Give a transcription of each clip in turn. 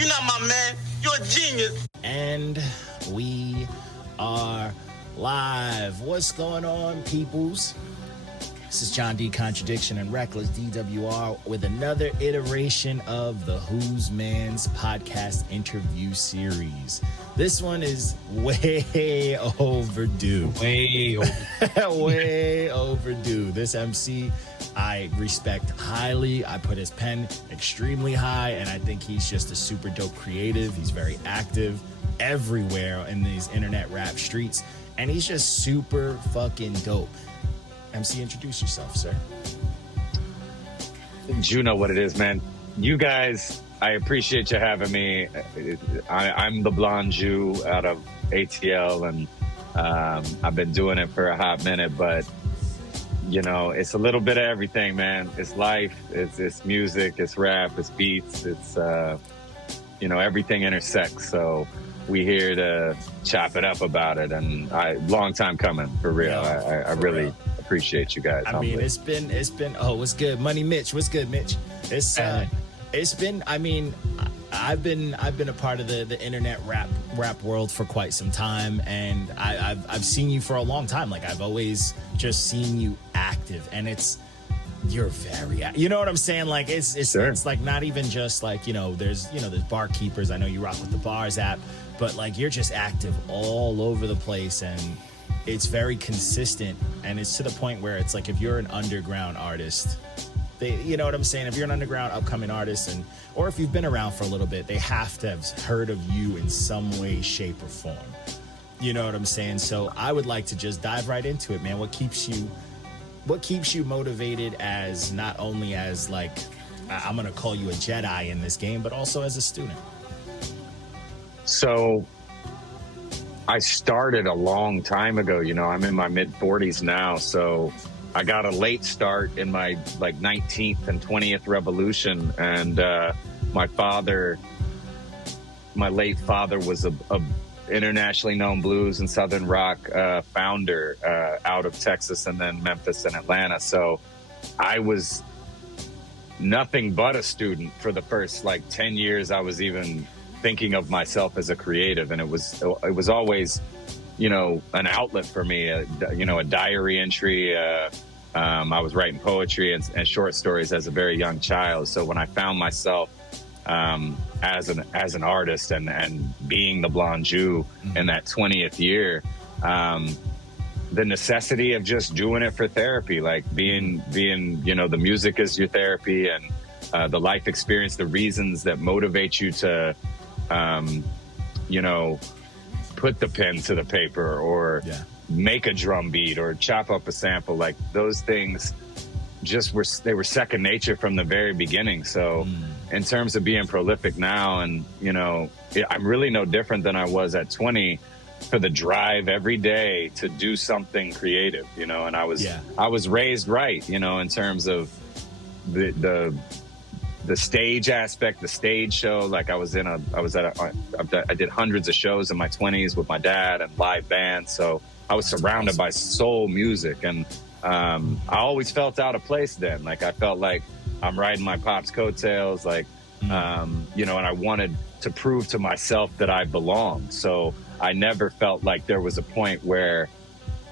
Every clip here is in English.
You're not my man. You're a genius. And we are live. What's going on, peoples? This is John D. Contradiction and RecklessDWR with another iteration of the Who's Man's podcast interview series. This one is way overdue. Way overdue. This MC I respect highly. I put his pen extremely high, and I think he's just a super dope creative. He's very active everywhere in these internet rap streets, and he's just super fucking dope. MC, introduce yourself, sir. You know what it is, man. You guys, I appreciate you having me. I'm the Blonju out of ATL, and I've been doing it for a hot minute, but you know, it's a little bit of everything, man. It's life, it's music, it's rap, it's beats, it's you know, everything intersects. So we here to chop it up about it, and long time coming, for real. Yeah, I really appreciate you guys. I mean, it's been oh, what's good, Money Mitch? What's good, Mitch? It's been, I mean, I've been a part of the internet rap world for quite some time, and I've seen you for a long time. Like, I've always just seen you active, and you're very, you know what I'm saying? Like, Sure. It's like not even just like, there's Barkeepers. I know you rock with the Bars app, but like, you're just active all over the place, and it's very consistent, and it's to the point where it's like, if you're an underground artist, you know what I'm saying? If you're an underground upcoming artist, or if you've been around for a little bit, they have to have heard of you in some way, shape, or form. You know what I'm saying? So I would like to just dive right into it, man. What keeps you motivated, as not only as like, I'm gonna call you a Jedi in this game, but also as a student? So I started a long time ago. You know, I'm in my mid 40s now, so I got a late start in my like 19th and 20th revolution, and my late father was a internationally known blues and southern rock founder out of Texas, and then Memphis and Atlanta. So I was nothing but a student for the first like 10 years I was even thinking of myself as a creative, and it was always, you know, an outlet for me, a diary entry. I was writing poetry and short stories as a very young child. So when I found myself as an artist and being the Blonju in that 20th year, the necessity of just doing it for therapy, like being, you know, the music is your therapy, and the life experience, the reasons that motivate you to, you know, put the pen to the paper, or make a drum beat, or chop up a sample. Like, those things just were second nature from the very beginning. So in terms of being prolific now, and, you know, I'm really no different than I was at 20, for the drive every day to do something creative, you know. And I was raised right, you know, in terms of the stage aspect, the stage show. Like, I did hundreds of shows in my 20s with my dad and live bands. So I was surrounded by soul music, and I always felt out of place then. Like, I felt like I'm riding my pop's coattails, like, you know, and I wanted to prove to myself that I belonged. So I never felt like there was a point where,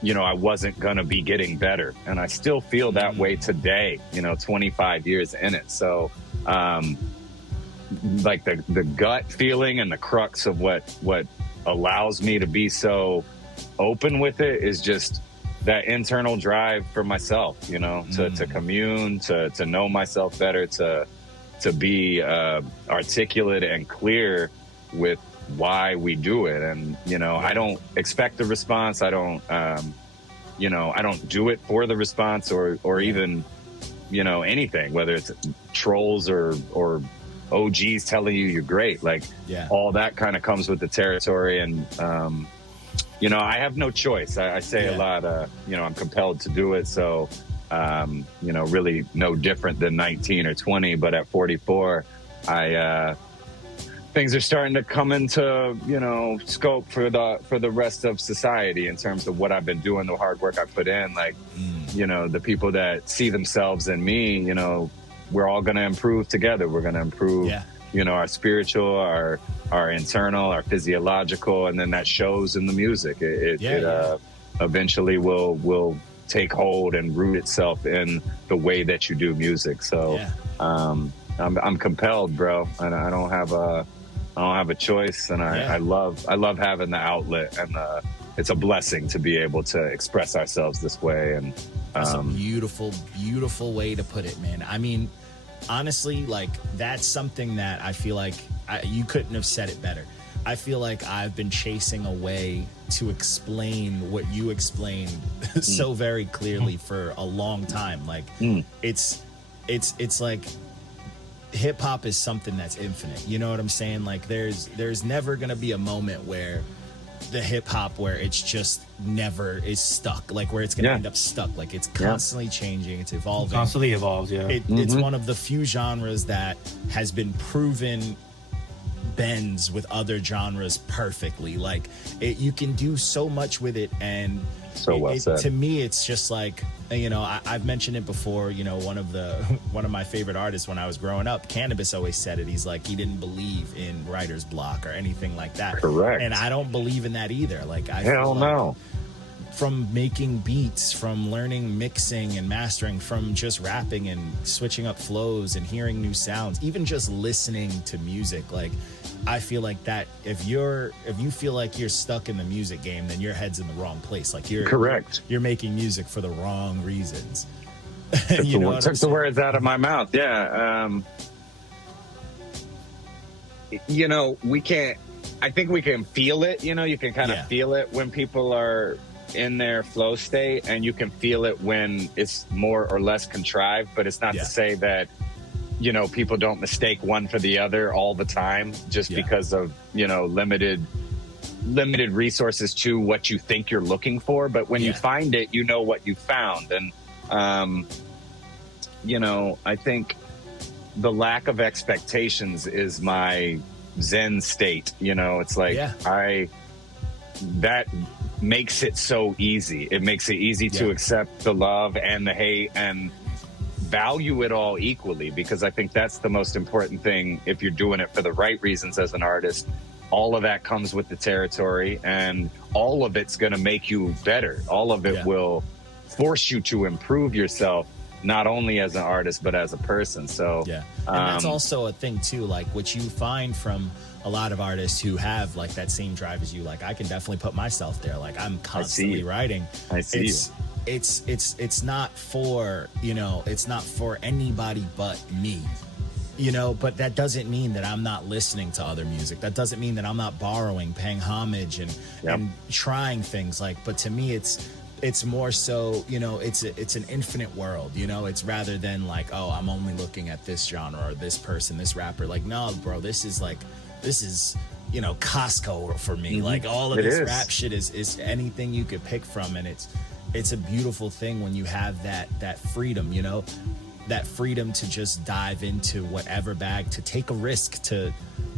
you know, I wasn't gonna be getting better. And I still feel that way today, you know, 25 years in it. So like the gut feeling and the crux of what allows me to be so open with it is just that internal drive for myself, you know, to commune, to know myself better, to be articulate and clear with why we do it. And, you know, I don't expect a response. I don't, you know, I don't do it for the response, or even, you know, anything, whether it's trolls or OGs telling you you're great. Like, all that kind of comes with the territory. And, you know, I have no choice. I say a lot, you know, I'm compelled to do it. So, you know, really no different than 19 or 20, but at 44, things are starting to come into, you know, scope for the rest of society in terms of what I've been doing, the hard work I put in. Like, you know, the people that see themselves in me, you know, we're all going to improve together. We're going to improve you know, our spiritual, our internal, our physiological, and then that shows in the music. It eventually will take hold and root itself in the way that you do music. So I'm compelled, bro, and I don't have a choice, and I love having the outlet, and it's a blessing to be able to express ourselves this way. And that's a beautiful way to put it, man. I mean, honestly, like, that's something that I feel like you couldn't have said it better. I feel like I've been chasing a way to explain what you explained so very clearly for a long time. Like, it's like hip hop is something that's infinite. You know what I'm saying? Like, there's never gonna be a moment where the hip hop where it's just never is stuck, like where it's gonna end up stuck. Like, it's constantly changing, it's evolving. It constantly evolves. It's one of the few genres that has been proven bends with other genres perfectly. Like, you can do so much with it, and so well said. To me, it's just like, you know, I've mentioned it before. You know, one of my favorite artists when I was growing up, Cannabis, always said it. He's like, he didn't believe in writer's block or anything like that. Correct. And I don't believe in that either. Like, hell no. From making beats, from learning mixing and mastering, from just rapping and switching up flows and hearing new sounds, even just listening to music, like, I feel like that if you feel like you're stuck in the music game, then your head's in the wrong place. Like, you're correct. You're making music for the wrong reasons. Took the words out of my mouth. Yeah. You know, I think we can feel it. You know, you can kind of feel it when people are in their flow state, and you can feel it when it's more or less contrived. But it's not to say that, you know, people don't mistake one for the other all the time just because of, you know, limited resources to what you think you're looking for. But when you find it, you know what you found. And, you know, I think the lack of expectations is my Zen state. You know, it's like, that makes it so easy. It makes it easy to accept the love and the hate and value it all equally, because I think that's the most important thing. If you're doing it for the right reasons as an artist, all of that comes with the territory, and all of it's going to make you better. All of it will force you to improve yourself, not only as an artist, but as a person. So, and that's also a thing too, like what you find from a lot of artists who have like that same drive as you. Like, I can definitely put myself there. Like, I'm constantly writing. I see you. It's not for, you know, it's not for anybody but me, you know, but that doesn't mean that I'm not listening to other music. That doesn't mean that I'm not borrowing, paying homage and trying things. Like, but to me, it's more so, you know, it's an infinite world, you know. It's rather than like, oh, I'm only looking at this genre or this person, this rapper. Like, no, bro, this is, you know, Costco for me. Like, all of this rap shit is anything you could pick from, and it's a beautiful thing when you have that freedom, you know, that freedom to just dive into whatever bag, to take a risk, to,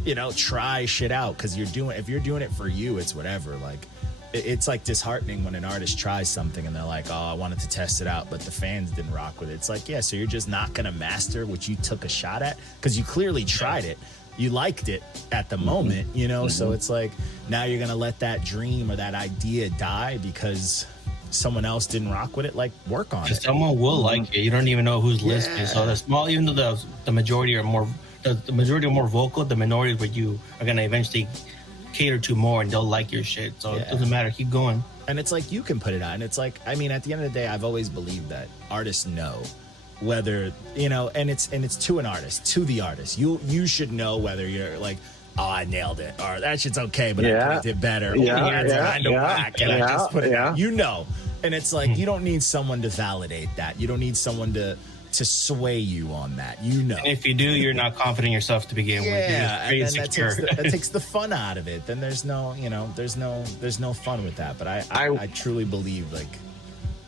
you know, try shit out. Because if you're doing it for you, it's whatever. Like, it's like disheartening when an artist tries something and they're like, oh, I wanted to test it out, but the fans didn't rock with it. It's like, so you're just not gonna master what you took a shot at, because you clearly tried it. You liked it at the moment, you know. So it's like, now you're gonna let that dream or that idea die because someone else didn't rock with it. Like, work on it. Someone will like it. You don't even know who's listening. So the small, even though the majority are more, the majority are more vocal, the minority where you are gonna eventually cater to more, and they'll like your shit. So it doesn't matter. Keep going. And it's like, you can put it out, and it's like, I mean, at the end of the day, I've always believed that artists know whether, you know, and it's to an artist, to the artist. You should know whether you're like, oh, I nailed it, or that shit's okay, but I did better. That's kind of whack, and I just put it out. You know. And it's like, you don't need someone to validate that. You don't need someone to sway you on that. You know. And if you do, you're not confident in yourself to begin with. Yeah, and then that takes the fun out of it. Then there's no, you know, there's no fun with that. But I truly believe, like,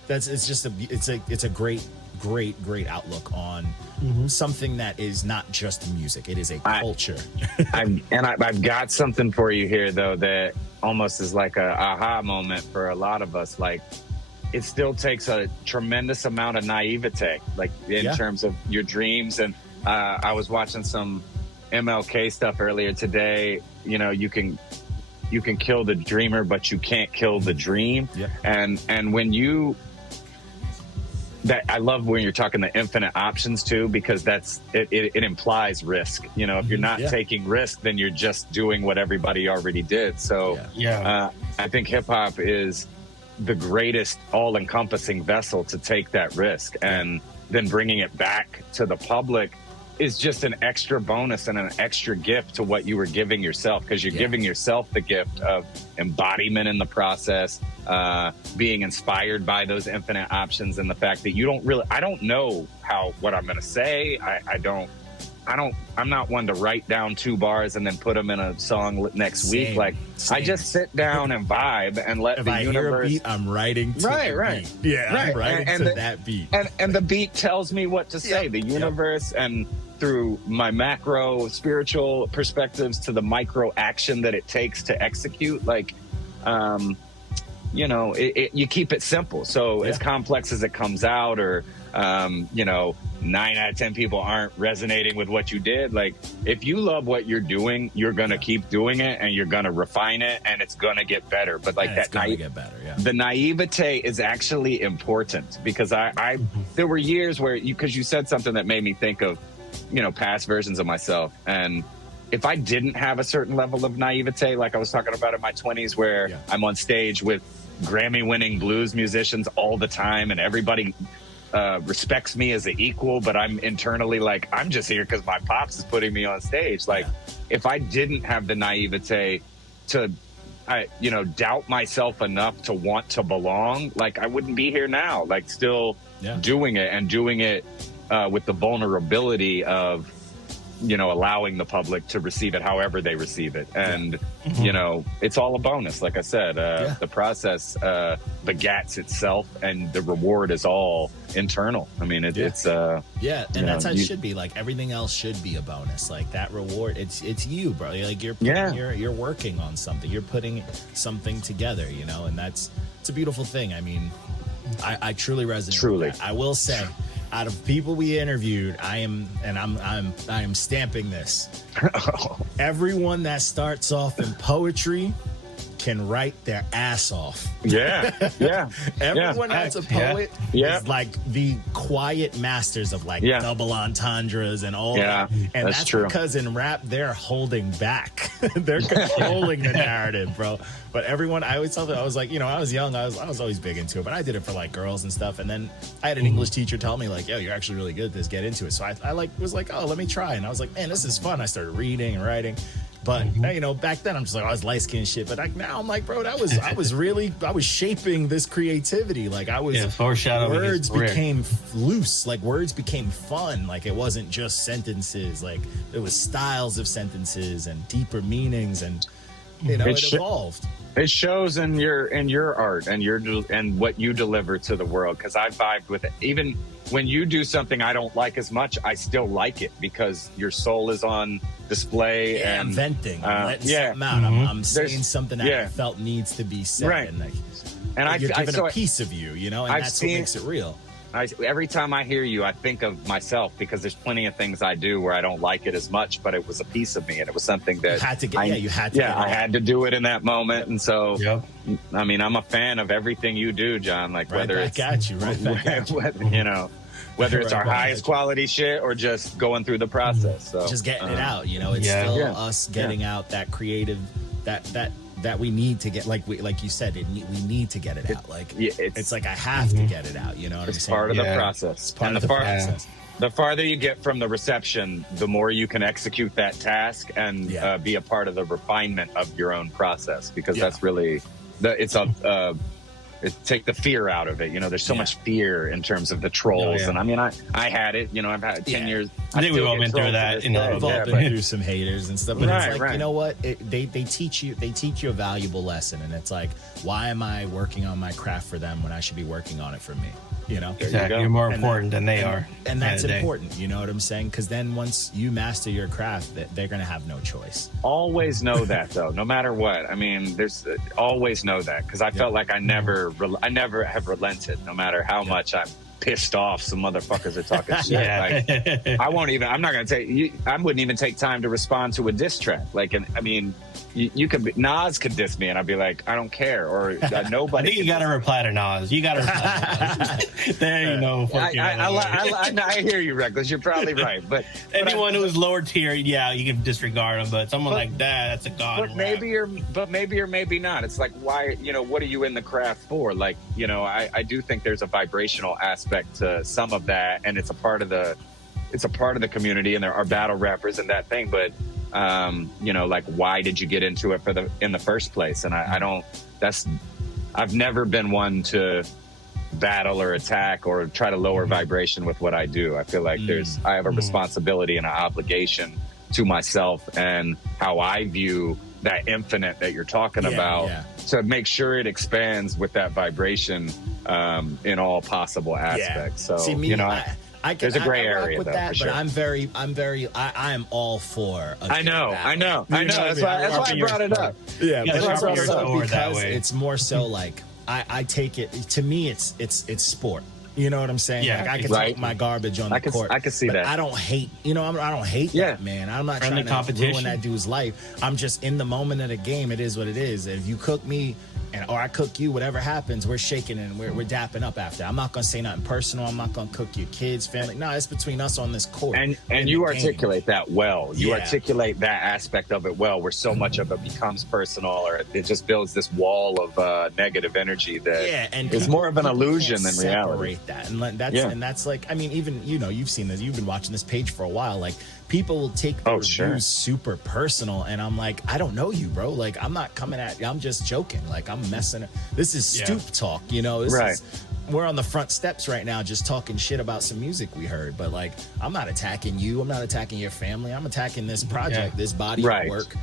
it's a great outlook on something that is not just music. It is a culture. I've got something for you here, though, that almost is like a aha moment for a lot of us. Like, it still takes a tremendous amount of naivete, like in terms of your dreams. And I was watching some MLK stuff earlier today. You know, you can kill the dreamer, but you can't kill the dream. Yep. And when you I love when you're talking the infinite options too, because it implies risk. You know, if you're not taking risk, then you're just doing what everybody already did. So I think hip hop is the greatest all-encompassing vessel to take that risk, and then bringing it back to the public is just an extra bonus and an extra gift to what you were giving yourself, because you're giving yourself the gift of embodiment in the process, being inspired by those infinite options, and the fact that I don't know what I'm going to say. I'm not one to write down 2 bars and then put them in a song next week. Like, I just sit down and vibe and let if the I universe. Hear a beat, I'm writing to the beat. Yeah, I'm writing to that beat. And the beat tells me what to say. The universe, and through my macro spiritual perspectives to the micro action that it takes to execute, like, you know, you keep it simple. So as complex as it comes out, or you know, 9 out of 10 people aren't resonating with what you did. Like, if you love what you're doing, you're gonna keep doing it, and you're gonna refine it, and it's gonna get better. But like, it's gonna get better. Yeah, the naivete is actually important, because I there were years where because you said something that made me think of, you know, past versions of myself. And if I didn't have a certain level of naivete, like I was talking about in my 20s, where I'm on stage with Grammy-winning blues musicians all the time, and everybody respects me as an equal, but I'm internally like, I'm just here because my pops is putting me on stage. Like, if I didn't have the naivete to, you know, doubt myself enough to want to belong, like, I wouldn't be here now. Like, still doing it, and doing it with the vulnerability of, you know, allowing the public to receive it however they receive it. And, you know, it's all a bonus. Like I said, the process begats itself, and the reward is all internal. I mean, it's and that's how it should be. Like, everything else should be a bonus. Like, that reward, it's you, bro. Like, you're working on something. You're putting something together, you know, and it's a beautiful thing. I mean, I truly resonate with that. I will say, out of people we interviewed, I am stamping this. Everyone that starts off in poetry can write their ass off. Everyone that's a poet is like the quiet masters of like double entendres and all that. And that's true. Because in rap, they're holding back. They're controlling the narrative, bro. But everyone, I always tell them, I was like, you know, I was young, I was always big into it, but I did it for like girls and stuff. And then I had an English teacher tell me like, yo, you're actually really good at this, get into it. So I like was like, oh, let me try. And I was like, man, this is fun. I started reading and writing. But you know, back then I'm just like, I was light skinned shit. But like, now I'm like, bro, I was shaping this creativity. Like, I was foreshadowing. Words became loose. Like, words became fun. Like, it wasn't just sentences. Like, it was styles of sentences and deeper meanings, and you know, it evolved. It shows in your art and what you deliver to the world. Because I vibed with it. Even when you do something I don't like as much, I still like it, because your soul is on display. And I'm venting. I'm letting something out. I'm saying something that I felt needs to be said. Right. And you're giving a piece of you know, and that's what makes it real. Every time I hear you, I think of myself, because there's plenty of things I do where I don't like it as much, but it was a piece of me, and it was something that you had to. I had to do it in that moment, and so I mean, I'm a fan of everything you do, John. Like, whether it's you know, whether it's our highest quality shit or just going through the process. So just getting it out, you know, it's still us getting out that creative that we need to get, like you said, we need to get it out. Like, it's like I have to get it out. You know what I'm saying? It's part of the process. It's part of the process. The farther you get from the reception, the more you can execute that task and be a part of the refinement of your own process, because that's really take the fear out of it. You know, there's so much fear in terms of the trolls. And I mean, I had it, you know, I've had 10 years. I think we've all been through that. We've all been through some haters and stuff. But it's like, you know what? They teach you a valuable lesson. And it's like, why am I working on my craft for them when I should be working on it for me? You know? Exactly. You're more important than they are. And that's important. You know what I'm saying? Because then once you master your craft, they're going to have no choice. Always know that, though, no matter what. I mean, there's always know that, because I felt like I never have relented, no matter how much I'm pissed off, some motherfuckers are talking shit. Yeah. Like, I'm not going to take you. I wouldn't even take time to respond to a diss track. Like, I mean, you could Nas could diss me and I'd be like, I don't care. Or nobody. I think you got to reply to Nas. You got to reply to Nas. There you know. I hear you, Reckless. You're probably right. But anyone who's lower tier, yeah, you can disregard them. But someone like that's a god. But maybe or maybe not. It's like, why? What are you in the craft for? Like, I do think there's a vibrational aspect to some of that, and it's a part of the community, and there are battle rappers and that thing. But like, why did you get into it in the first place? And I've never been one to battle or attack or try to lower vibration with what I do. I feel like I have a responsibility and an obligation to myself and how I view that infinite that you're talking about to make sure it expands with that vibration in all possible aspects. So, See, me, there's a gray area with though, that, for but sure. I am all for. I know. That's why I brought it up. Yeah, but it's also that because way. it's more so like I take it. To me, it's sport. You know what I'm saying? Yeah, like I can talk my garbage on the court. I can see but that. I don't hate. I don't hate that, man. I'm not Friendly trying to competition. ruin that dude's life. I'm just in the moment of the game. It is what it is. And if you cook me, or I cook you, whatever happens, we're shaking and we're dapping up after. I'm not gonna say nothing personal. I'm not gonna cook your kids, family. No, it's between us on this court. And you articulate that well. You Yeah. articulate that aspect of it well, where so much of it becomes personal, or it just builds this wall of negative energy that is more of an illusion than reality. Separate that, and that's like, I mean, even you've seen this. You've been watching this page for a while. Like, people will take the reviews super personal, and I'm like, I don't know you, bro. Like, I'm not coming at you. I'm just joking. Like, I'm messing. This is stoop talk, we're on the front steps right now just talking shit about some music we heard. But, like, I'm not attacking you. I'm not attacking your family. I'm attacking this project, this body of work.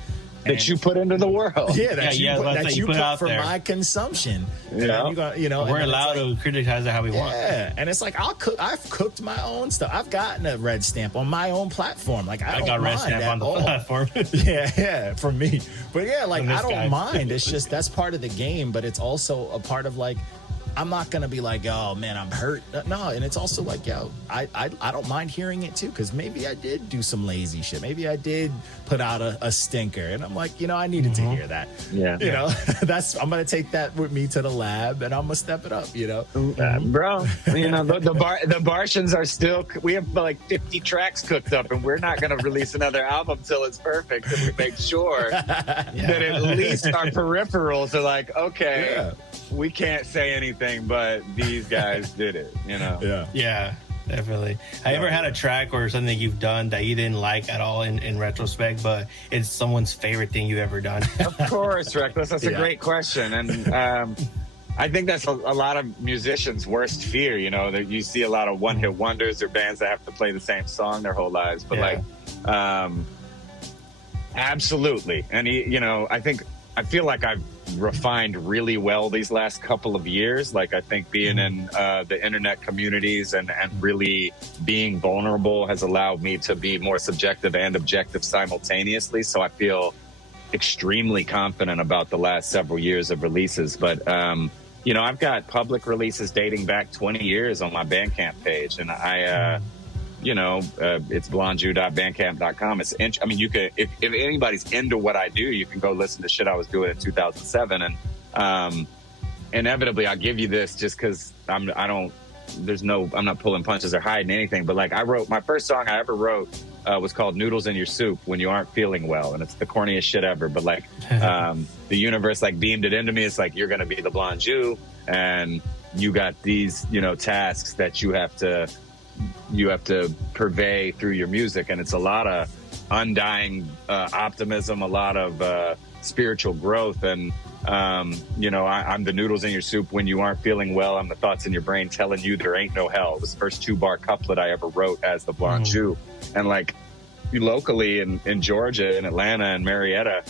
That you put into the world. Yeah, that you put out for there. my consumption. Yeah. We're allowed to criticize it how we want. Yeah, and it's like, I've cooked my own stuff. I've gotten a red stamp on my own platform. Like, I got red stamp on the platform. yeah, for me. But yeah, like, I don't guy. mind. It's just that's part of the game, but it's also a part of, like, I'm not gonna be like, oh man, I'm hurt. No, and it's also like, I don't mind hearing it too, because maybe I did do some lazy shit. Maybe I did put out a stinker, and I'm like, I needed to hear that. Yeah, I'm gonna take that with me to the lab, and I'm gonna step it up. Bro. The Bartians are still. We have like 50 tracks cooked up, and we're not gonna release another album till it's perfect, and we make sure that at least our peripherals are like, okay, we can't say anything, but these guys did it, Yeah, definitely. Have you ever had a track or something you've done that you didn't like at all in retrospect, but it's someone's favorite thing you've ever done? Of course, Reckless. That's a great question. And I think that's a lot of musicians' worst fear, that you see a lot of one-hit wonders or bands that have to play the same song their whole lives. But absolutely. And, I feel like I've refined really well these last couple of years. Like, I think being in the internet communities and really being vulnerable has allowed me to be more subjective and objective simultaneously. So I feel extremely confident about the last several years of releases. But, I've got public releases dating back 20 years on my Bandcamp page. And it's blonju.bandcamp.com. You could, if anybody's into what I do, you can go listen to shit I was doing in 2007. And inevitably I'll give you this just because I'm not pulling punches or hiding anything. But like, my first song I ever wrote was called Noodles in Your Soup When You Aren't Feeling Well. And it's the corniest shit ever. But like, the universe like beamed it into me. It's like, you're going to be the Blonju, and you got these, tasks that you have to purvey through your music. And it's a lot of undying optimism, a lot of spiritual growth. And I'm the noodles in your soup when you aren't feeling well. I'm the thoughts in your brain telling you there ain't no hell. It was the first 2-bar couplet I ever wrote as the Blonju. And like, locally in Georgia, in Atlanta and Marietta,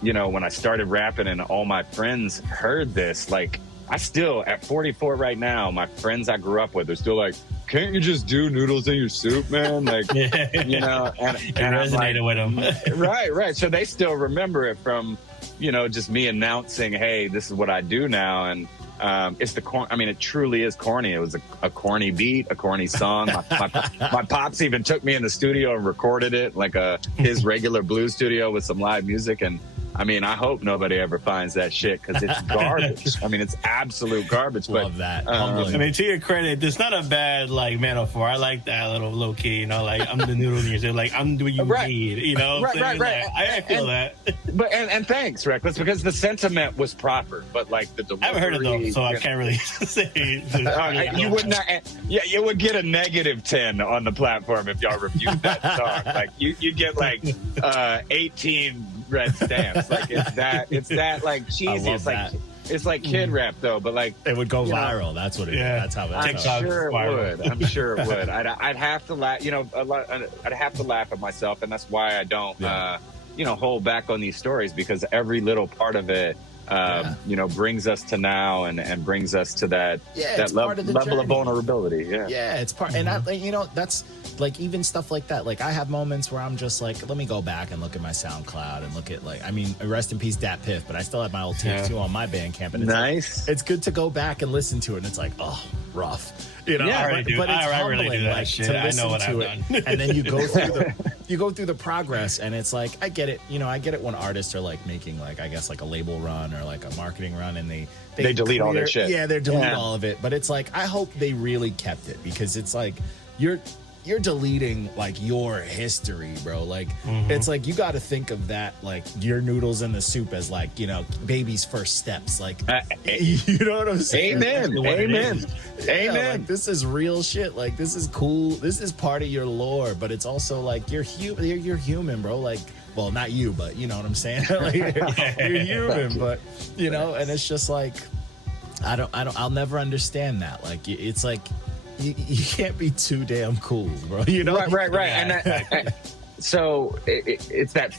when I started rapping and all my friends heard this, like, I still, at 44 right now, my friends I grew up with are still like, can't you just do noodles in your soup, man? Like, and it resonated with them. Right. So they still remember it from, just me announcing, hey, this is what I do now. And it's the corn. I mean, it truly is corny. It was a corny beat, a corny song. My pops even took me in the studio and recorded it like his regular blues studio with some live music. And I mean, I hope nobody ever finds that shit because it's garbage. I mean, it's absolute garbage. Love that. I mean, to your credit, it's not a bad like metaphor. I like that little low key. You know, like I'm the noodle in your soup. Like I'm what you need. You know, right. Like, I feel that. But and thanks, Reckless, because the sentiment was proper. But like the delivery, I haven't heard it though, so I can't really say. You would not. Yeah, you would get a -10 on the platform if y'all reviewed that song. Like you'd get like 18 red stamps. Like it's that like cheesy. It's like kid rap though, but like it would go viral. That's what it is. That's how I'm sure it would. I'm sure it would. I'd have to laugh. You know, I'd have to laugh at myself, and that's why I don't, hold back on these stories because every little part of it, brings us to now and brings us to that level of vulnerability. Yeah, it's part, and that's like even stuff like that. Like I have moments where I'm just like, let me go back and look at my SoundCloud and look at rest in peace Dat Piff, but I still have my old tapes too on my Bandcamp, and it's nice. Like, it's good to go back and listen to it, and it's like, oh, rough. You know, but it's I really do that shit. To I know what I've done. And then you go through the progress, and it's like I get it. You know, I get it when artists are like making like I guess like a label run or like a marketing run, and they delete all their shit. Yeah, they delete all of it. But it's like I hope they really kept it because it's like you're deleting like your history, bro. Like it's like you got to think of that like your noodles in the soup as like baby's first steps. Like you know what I'm saying? Amen. Like, this is real shit. Like this is cool. This is part of your lore, but it's also like you're human, bro. Like, well, not you, but you know what I'm saying. Like, you're human, but and it's just like I'll never understand that. Like it's like. You can't be too damn cool, bro. You know, right. And so it's that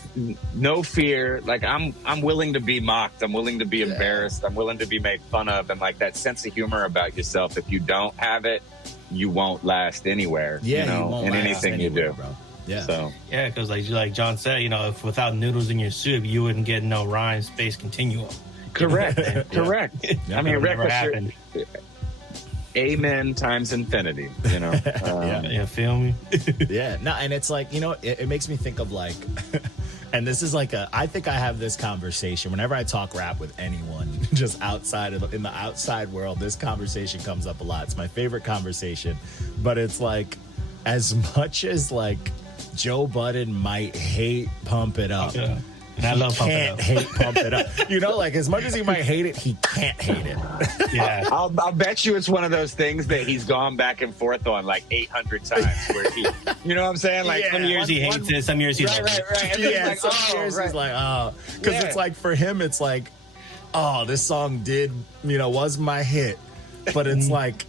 no fear. Like I'm willing to be mocked. I'm willing to be embarrassed. I'm willing to be made fun of, and like that sense of humor about yourself. If you don't have it, you won't last anywhere. Yeah, you won't in anything you do, bro. Yeah. So because like John said, if without noodles in your soup, you wouldn't get no rhyme space continuum. Correct. Correct. I mean, Reckless. Amen times infinity, feel me? And it's like, it makes me think of like, and this is like I think I have this conversation whenever I talk rap with anyone, just in the outside world, this conversation comes up a lot. It's my favorite conversation, but it's like, as much as like Joe Budden might hate Pump It Up, and I love Pump It Up. Hate Pump It Up. Like as much as he might hate it, he can't hate it. Yeah, I'll bet you it's one of those things that he's gone back and forth on like 800 times. Where he, you know what I'm saying? Like some years he hates it, some years he loves it. Right. And some years he's like, because it's like for him, it's like, this song was my hit, but it's like.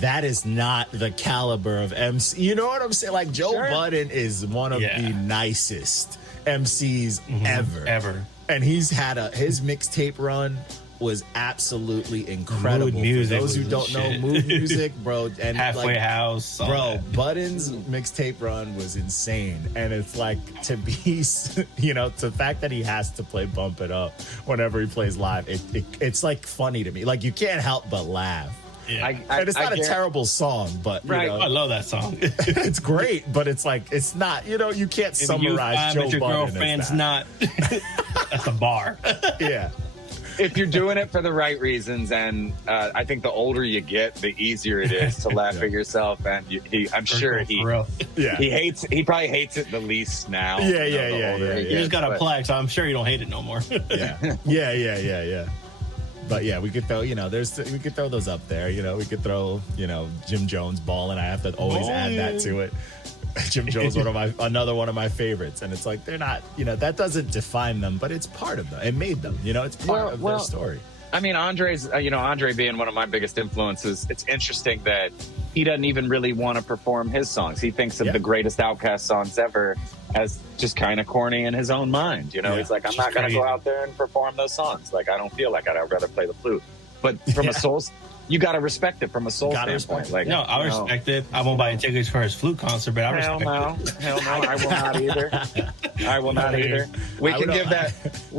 That is not the caliber of MC. You know what I'm saying? Like Joe Budden is one of the nicest MCs ever. And he's had his mixtape run was absolutely incredible. Mood music. For those who don't know, Mood Music, bro, and Halfway House, bro. Budden's mixtape run was insane, and it's like to be, the fact that he has to play Bump It Up whenever he plays live, it's like funny to me. Like you can't help but laugh. Yeah. And it's not a terrible song, but I love that song. It's great, but it's like it's not. You can't summarize Joe your Budden girlfriend's as that. not. That's a bar. Yeah. If you're doing it for the right reasons, and I think the older you get, the easier it is to laugh at yourself. And I'm sure he probably hates it the least now. Yeah. You just got a plaque, so I'm sure you don't hate it no more. Yeah. But yeah, we could throw, we could throw those up there. We could throw, Jim Jones balling. I have to always add that to it. Jim Jones, another one of my favorites, and it's like they're not, that doesn't define them, but it's part of them. It made them, it's part of their story. I mean, Andre's, Andre being one of my biggest influences. It's interesting that he doesn't even really want to perform his songs. He thinks of the greatest Outkast songs ever as just kind of corny in his own mind. He's like, I'm not going to go out there and perform those songs. Like, I don't feel like it. I'd rather play the flute. But from a soul you got to respect it from a soul standpoint. Like, no, I respect it. I won't buy tickets for his flute concert, but I respect it. Hell no, I will not either. I will not either. We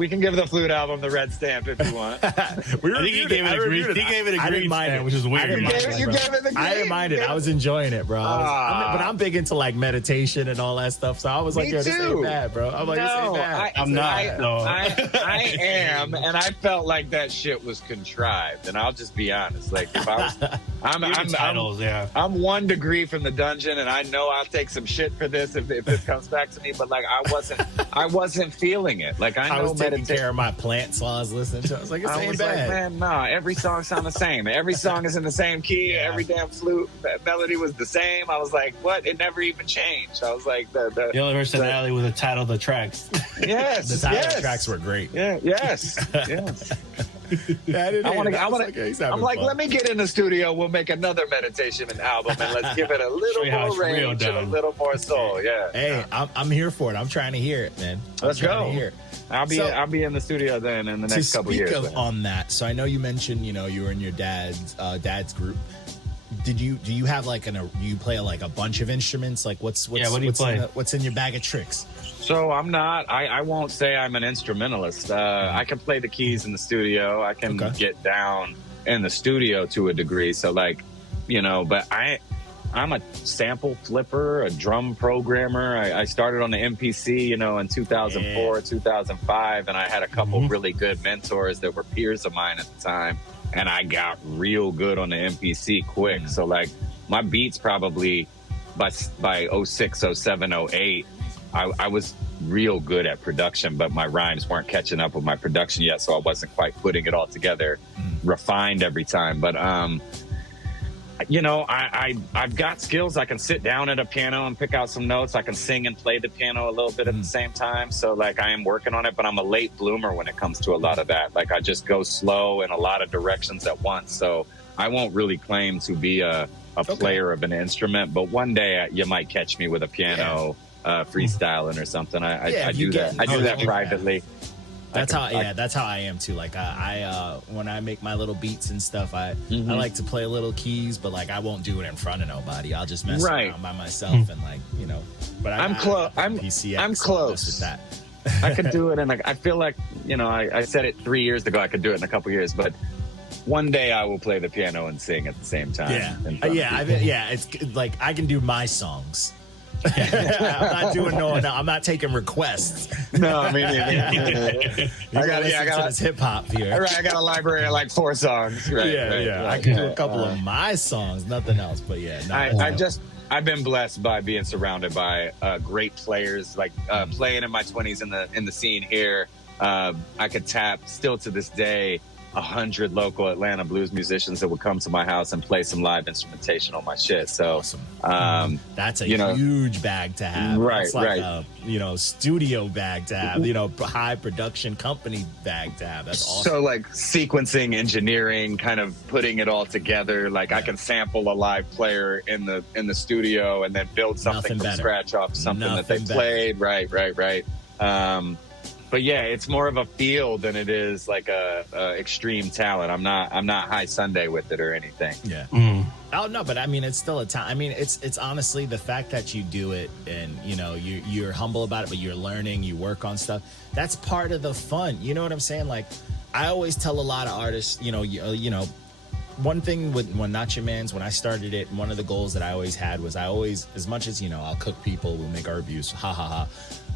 can give the flute album the red stamp if you want. He gave it a green stamp, which is weird. You gave it the green. I didn't mind it. I was enjoying it, bro. But I'm big into like meditation and all that stuff. So I was like, yo, this ain't bad, bro. I'm like, this ain't bad. I'm not. I am, and I felt like that shit was contrived. And I'll just be honest. Like, if I was, I'm 1 degree from the dungeon, and I know I'll take some shit for this if it comes back to me. But like, I wasn't feeling it. Like, I was taking care of my plants while I was listening to it. I was like, it ain't bad. Like, man, nah, every song sound the same. Every song is in the same key. Yeah. Every damn flute melody was the same. I was like, what? It never even changed. I was like, the only personality with the title of the tracks. Yes, the title of the tracks were great. Yeah, yes. I'm like, let me get in the studio. We'll make another meditation and album, and let's give it a little more range and a little more soul. Yeah. Hey, I'm here for it. I'm trying to hear it, man. Let's go. I'll be in the studio then in the next couple years. To speak of on that, so I know you mentioned, you were in your dad's group. Do you have like do you play like a bunch of instruments? Like what do you play? What's in your bag of tricks? So I'm not. I won't say I'm an instrumentalist. I can play the keys in the studio. I can get down in the studio to a degree. So like, but I'm a sample flipper, a drum programmer. I started on the MPC, in 2004, 2005, and I had a couple really good mentors that were peers of mine at the time. And I got real good on the MPC quick. So like my beats probably by 06, 07, 08, I was real good at production, but my rhymes weren't catching up with my production yet. So I wasn't quite putting it all together, refined every time. But, I've got skills. I can sit down at a piano and pick out some notes. I can sing and play the piano a little bit at the same time. So like I am working on it, but I'm a late bloomer when it comes to a lot of that. Like I just go slow in a lot of directions at once. So I won't really claim to be a player of an instrument, but one day you might catch me with a piano freestyling or something. I do that. I do that privately. That's how I am too. Like I when I make my little beats and stuff, I like to play little keys, but like I won't do it in front of nobody. I'll just mess around by myself and like, but I'm close. I'm close with that. I could do it, and I feel like I said it 3 years ago. I could do it in a couple years, but one day I will play the piano and sing at the same time. It's like I can do my songs. I'm not taking requests. No, I mean, I got this hip hop here. Right, I got a library of like 4 songs. Right, I can do a couple of my songs, nothing else. But I've been blessed by being surrounded by great players, like playing in my 20s in the scene here. I could tap still to this day 100 local Atlanta blues musicians that would come to my house and play some live instrumentation on my shit. So awesome. That's a huge bag to have. Right, that's like a studio bag to have, high production company bag to have. That's awesome. So like sequencing, engineering, kind of putting it all together. Like I can sample a live player in the studio and then build something from scratch off something that they played. Right. But yeah, it's more of a feel than it is like a extreme talent. I'm not High Sunday with it or anything. Yeah. Oh no, but I mean it's still a talent. I mean it's honestly the fact that you do it and you're humble about it, but you're learning, you work on stuff. That's part of the fun. You know what I'm saying? Like I always tell a lot of artists, one thing when NotYaManz, when I started it, one of the goals that I always had was as much as I'll cook people, we'll make our reviews, ha ha ha.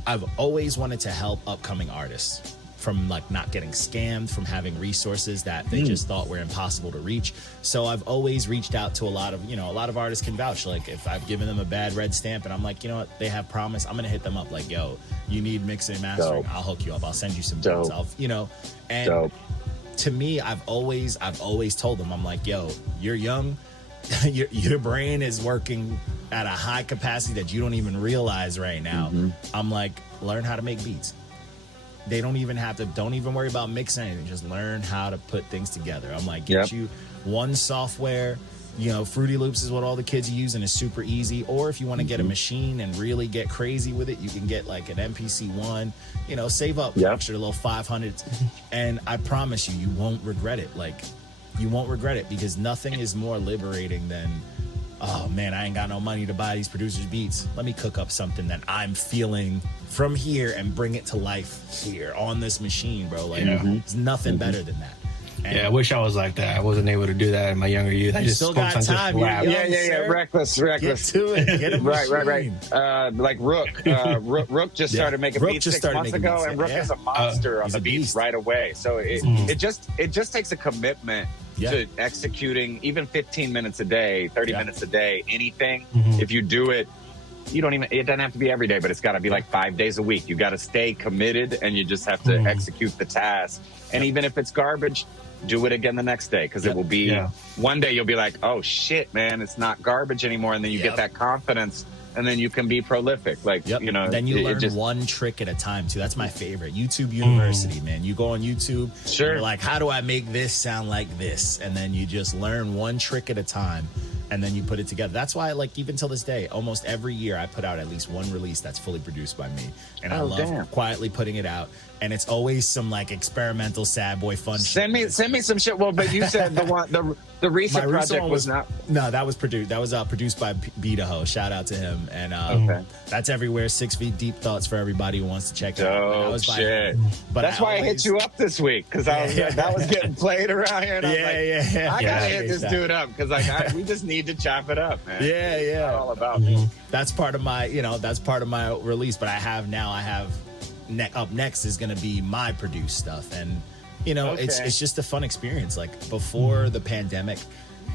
I've always wanted to help upcoming artists from like not getting scammed, from having resources that they just thought were impossible to reach. So I've always reached out to a lot of artists can vouch. Like if I've given them a bad red stamp and I'm like, you know what, they have promise, I'm gonna hit them up like, yo, you need mixing and mastering, I'll hook you up, I'll send you some beats, and to me, I've always told them, I'm like, yo, you're young, your brain is working at a high capacity that you don't even realize right now. I'm like, learn how to make beats. They don't even worry about mixing anything. Just learn how to put things together. I'm like, get you one software. Fruity Loops is what all the kids are using. It's super easy. Or if you want to get a machine and really get crazy with it, you can get like an MPC one. Save up extra little 500s, and I promise you won't regret it. Like You won't regret it, because nothing is more liberating than, oh man, I ain't got no money to buy these producers' beats. Let me cook up something that I'm feeling from here and bring it to life here on this machine, bro. Like, there's nothing better than that. And I wish I was like that. I wasn't able to do that in my younger youth. I you just still got time. Yeah. Reckless. Get to it. Get a Right. Like Rook. Rook just started making Rook beats just 6 started months making ago, beats, and Rook is a monster on he's the a beats beast. right away. So it just takes a commitment to executing even 15 minutes a day, 30 minutes a day, anything. If you do it, it doesn't have to be every day, but it's got to be like 5 days a week. You got to stay committed, and you just have to execute the task. And even if it's garbage, do it again the next day, because it will be one day you'll be like, oh shit, man, it's not garbage anymore, and then you get that confidence, and then you can be prolific. Like then you learn one trick at a time too. That's my favorite. YouTube University, man. You go on YouTube, you're like, how do I make this sound like this? And then you just learn one trick at a time, and then you put it together. That's why, like, even till this day, almost every year I put out at least one release that's fully produced by me, and I love quietly putting it out. And it's always some like experimental sad boy fun. Send me some shit. Well, but you said the recent project was not. No, that was produced. That was produced by Bedaho. Shout out to him. And that's everywhere. 6 Feet Deep Thoughts for everybody who wants to check it out. Oh shit! But that's why I hit you up this week, because that was getting played around here. And I gotta hit this dude up, because we just need to chop it up, man. It's not all about me. That's part of my release. But I have up next is going to be my produced stuff, and it's just a fun experience. Like, before the pandemic,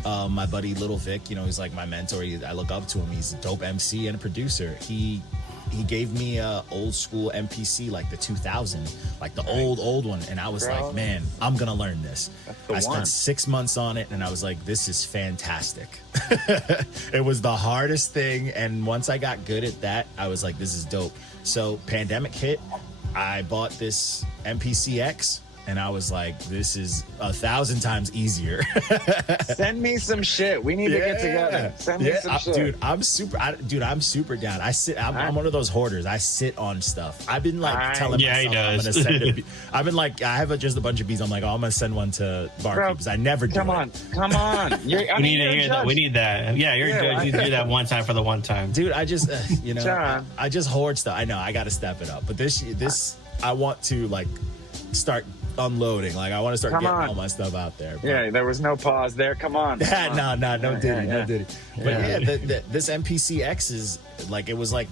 my buddy Little Vic, he's like my mentor. I look up to him. He's a dope MC and a producer. He gave me a old school MPC, like the 2000, like the old one, and I was like, man, I'm gonna learn this. I spent 6 months on it, and I was like, this is fantastic. It was the hardest thing, and once I got good at that, I was like, this is dope. So pandemic hit, I bought this MPC-X, and I was like, this is 1,000 times easier. Send me some shit. We need to get together. Send me some shit. Dude, I'm super down. I'm one of those hoarders. I sit on stuff. I've been like telling myself I'm gonna send it. I've been like, I have just a bunch of beats. I'm like, I'm gonna send one to Barkeepers. I never do. Come on. We need to hear that. We need that. Yeah, you're good. You do that one time for the one time. Dude, I just John. I just hoard stuff. I know I gotta step it up. But this I want to like start unloading. Like, I want to start getting all my stuff out there. But yeah, there was no pause there. Come on. No Diddy. But this MPC-X is like, it was like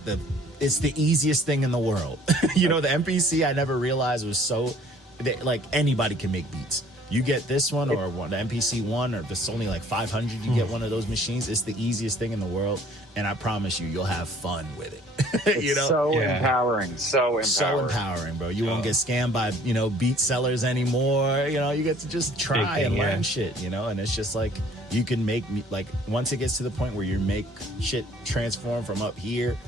it's the easiest thing in the world. The MPC, I never realized was like, anybody can make beats. You get this one or the MPC-1, or there's only like 500. You get one of those machines. It's the easiest thing in the world, and I promise you'll have fun with it. It's empowering. So empowering, bro. You won't get scammed by beat sellers anymore. You get to just try and learn shit. And it's just like, you can make like, once it gets to the point where you make shit transform from up here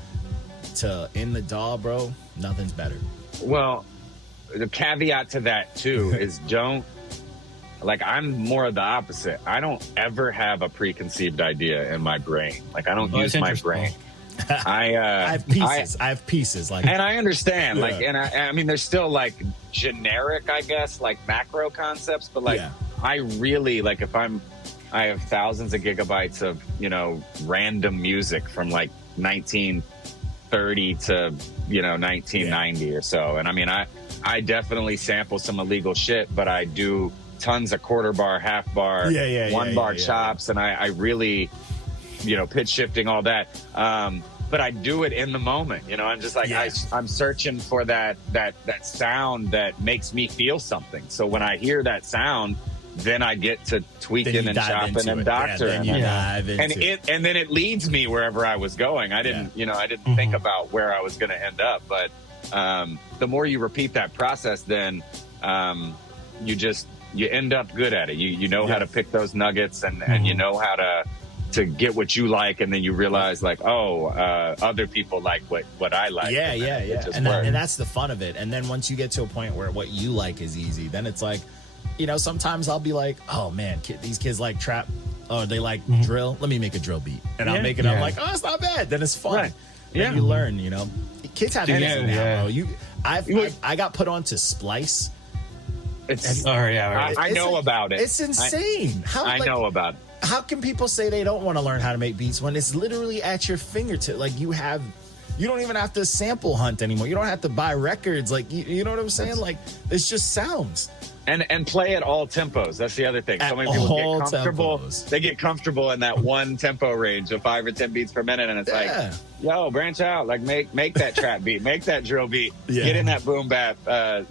to in the DAW, bro, nothing's better. Well, the caveat to that too is I'm more of the opposite. I don't ever have a preconceived idea in my brain. Like, I don't use my brain. I have pieces. Like, and I understand. Like, and I mean, there's still like generic, I guess, like macro concepts. But like, I really like, I have thousands of gigabytes of random music from like 1930 to 1990 or so. And I mean, I definitely sample some illegal shit, but I do tons of quarter bar, half bar, 1 bar chops, and I really, pitch shifting, all that. But I do it in the moment. I'm just like, I'm searching for that sound that makes me feel something. So when I hear that sound, then I get to tweaking and chopping and doctoring. And then it leads me wherever I was going. I didn't, I didn't think about where I was going to end up. But the more you repeat that process, then you end up good at it. You know how to pick those nuggets, and you know how to get what you like, and then you realize like, other people like what I like. And that's the fun of it. And then once you get to a point where what you like is easy, then it's like, sometimes I'll be like, oh man, these kids like trap, or they like drill. Let me make a drill beat, and I'll make it. I'm like, oh, it's not bad. Then it's fun. Right. Then you learn. Kids have easy now, bro. I got put on to Splice. It's I know about it. It's insane. I know about it. How can people say they don't want to learn how to make beats when it's literally at your fingertip? Like you don't even have to sample hunt anymore. You don't have to buy records. Like you know what I'm saying? Like it's just sounds. And play at all tempos. That's the other thing. So many people get comfortable. They get comfortable in that one tempo range of 5 or 10 beats per minute, and it's like, yo, branch out. Like make that trap beat, make that drill beat. Get in that boom bap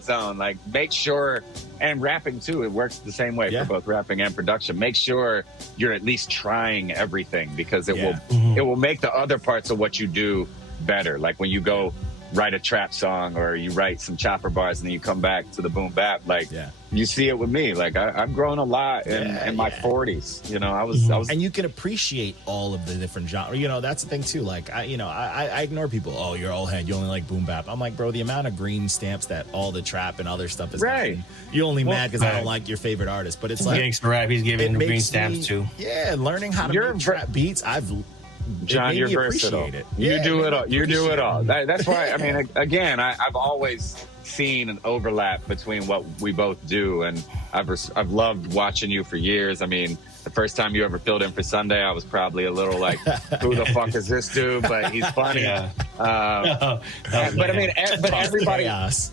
zone. Like make sure, and rapping too. It works the same way for both rapping and production. Make sure you're at least trying everything, because it will make the other parts of what you do better. Like when you go write a trap song or you write some chopper bars and then you come back to the boom bap, like you see it with me. Like I've grown a lot in my 40s. You know, I was and you can appreciate all of the different genres. You know, that's the thing too. Like I ignore people. Oh, you're old head, you only like boom bap. I'm like, bro, the amount of green stamps that all the trap and other stuff is right. You only mad because I don't like your favorite artist. But it's like gangsta rap, he's giving the green stamps too. Yeah, learning how to make trap beats, John, you're versatile. You do it all. You do it all. That's why. I mean, again, I've always seen an overlap between what we both do, and I've loved watching you for years. I mean, the first time you ever filled in for Sunday, I was probably a little like, "Who the fuck is this dude?" But he's funny. But I mean,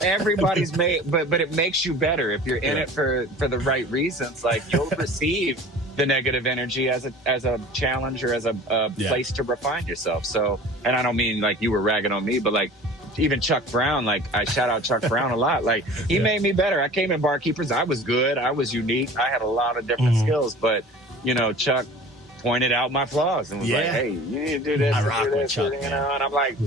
everybody's made. But it makes you better if you're in it for the right reasons. Like you'll receive the negative energy as a challenge or as a place to refine yourself. So, and I don't mean like you were ragging on me, but like even Chuck Brown, like I shout out Chuck Brown a lot. Like he made me better. I came in Barkeepers. I was good. I was unique. I had a lot of different skills, but you know, Chuck pointed out my flaws and was like, "Hey, you need to do this." I rock with Chuck, you know, and I'm like,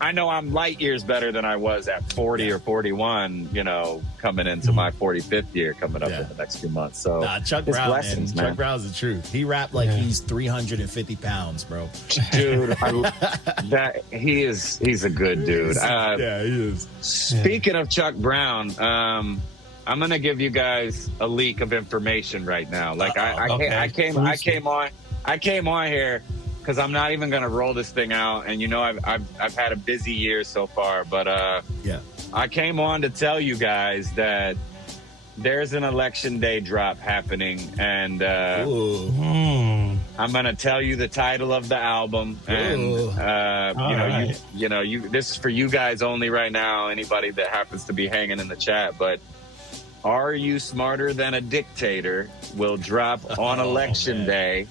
I know I'm light years better than I was at 40 or 41. You know, coming into my 45th year, coming up in the next few months. So, Chuck Brown, man. Chuck Brown's the truth. He rapped like he's 350 pounds, bro. Dude, he's a good dude. He is. Speaking of Chuck Brown, I'm gonna give you guys a leak of information right now. Like I came on here because I'm not even gonna roll this thing out, and you know I've had a busy year so far, but I came on to tell you guys that there's an election day drop happening, and I'm gonna tell you the title of the album, and this is for you guys only right now. Anybody that happens to be hanging in the chat, but. Are You Smarter Than a Dictator will drop on election day.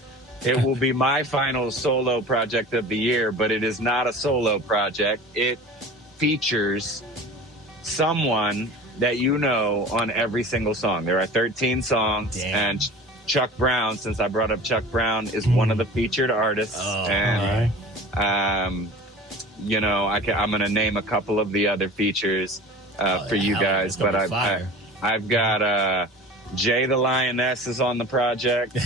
It will be my final solo project of the year, but it is not a solo project. It features someone that you know on every single song. There are 13 songs, and Chuck Brown, since I brought up Chuck Brown, is one of the featured artists. You know, I'm going to name a couple of the other features for you guys, but I've got Jay the Lioness is on the project.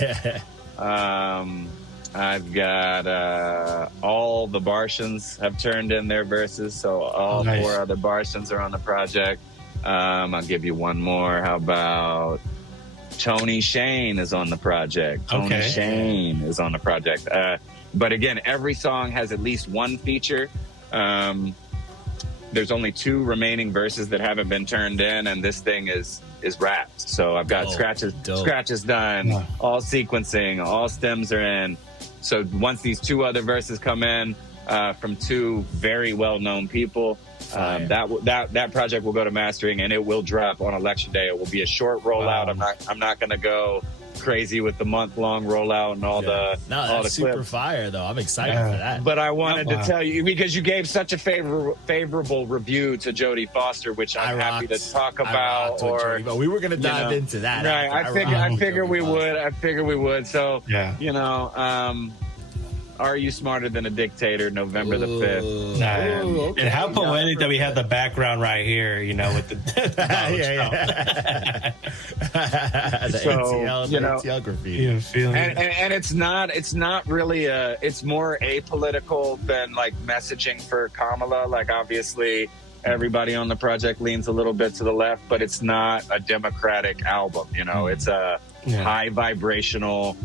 I've got all the Bartians have turned in their verses, so all 4 other Bartians are on the project. I'll give you one more. How about Tony Shane is on the project? Tony Shane is on the project. But again, every song has at least one feature. There's only 2 remaining verses that haven't been turned in, and this thing is wrapped. So I've got scratches done, all sequencing, all stems are in. So once these 2 other verses come in from 2 very well-known people, that project will go to mastering, and it will drop on election day. It will be a short rollout. I'm not going to go crazy with the month-long rollout and all the super clips. Fire though. I'm excited for that. But I wanted to tell you, because you gave such a favorable review to Jodie Foster, which I'm happy to talk about. But we were going to dive into that. Right. I figure we would. So you know, Are You Smarter Than a Dictator, November the 5th. And how poetic that we have the background right here, you know, with the ATL graffiti. And it's not really it's more apolitical than like messaging for Kamala. Like obviously everybody on the project leans a little bit to the left, but it's not a Democratic album. You know, it's a high vibrational,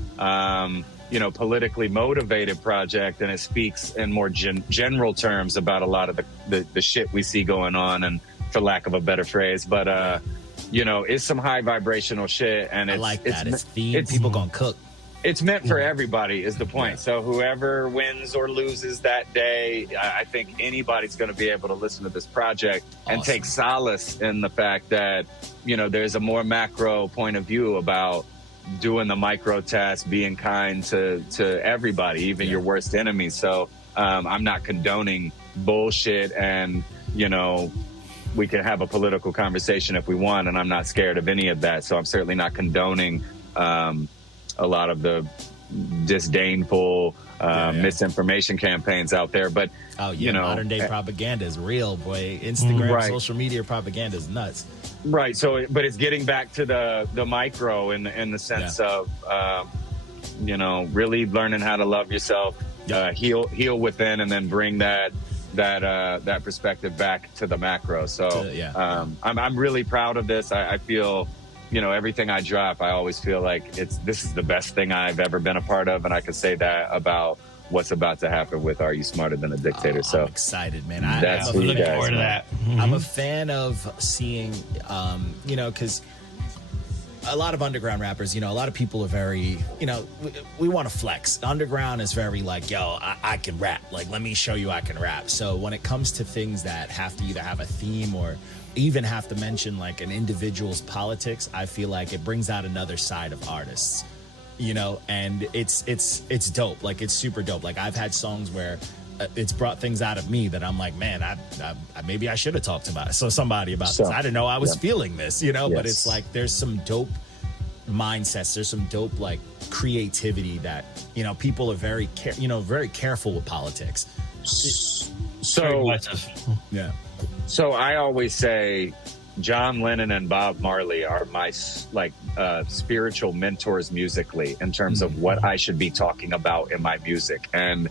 politically motivated project, and it speaks in more general terms about a lot of the shit we see going on, and for lack of a better phrase. But you know, it's some high vibrational shit, and I it's, like that. It's themed. People gonna cook. It's meant for everybody is the point. Yeah. So whoever wins or loses that day, I think anybody's going to be able to listen to this project and take solace in the fact that, you know, there's a more macro point of view about doing the micro tasks, being kind to everybody, even your worst enemies. So I'm not condoning bullshit, and, you know, we can have a political conversation if we want, and I'm not scared of any of that. So I'm certainly not condoning a lot of the disdainful misinformation campaigns out there. But, you know, modern day propaganda is real, boy. Instagram, social media propaganda is nuts. Right. So, but it's getting back to the micro in the sense of, you know, really learning how to love yourself, heal within, and then bring that perspective back to the macro. So I'm really proud of this. I feel, you know, everything I drop, I always feel like this is the best thing I've ever been a part of, and I can say that about what's about to happen with Are You Smarter Than a Dictator? So I'm excited, man. That's I'm looking forward to that. I'm a fan of seeing, you know, because a lot of underground rappers, you know, a lot of people are very, you know, we want to flex. Underground is very like, yo, I can rap. Like, let me show you I can rap. So when it comes to things that have to either have a theme or even have to mention like an individual's politics, I feel like it brings out another side of artists, you know, and it's dope. Like, it's super dope. Like, I've had songs where it's brought things out of me that I'm like, man, I maybe I should have talked about it. So somebody about this. I didn't know I was feeling this, you know, but it's like, there's some dope mindsets. There's some dope, like, creativity that, you know, people are very careful with politics. So, yeah. So I always say John Lennon and Bob Marley are my spiritual mentors musically in terms of what I should be talking about in my music. And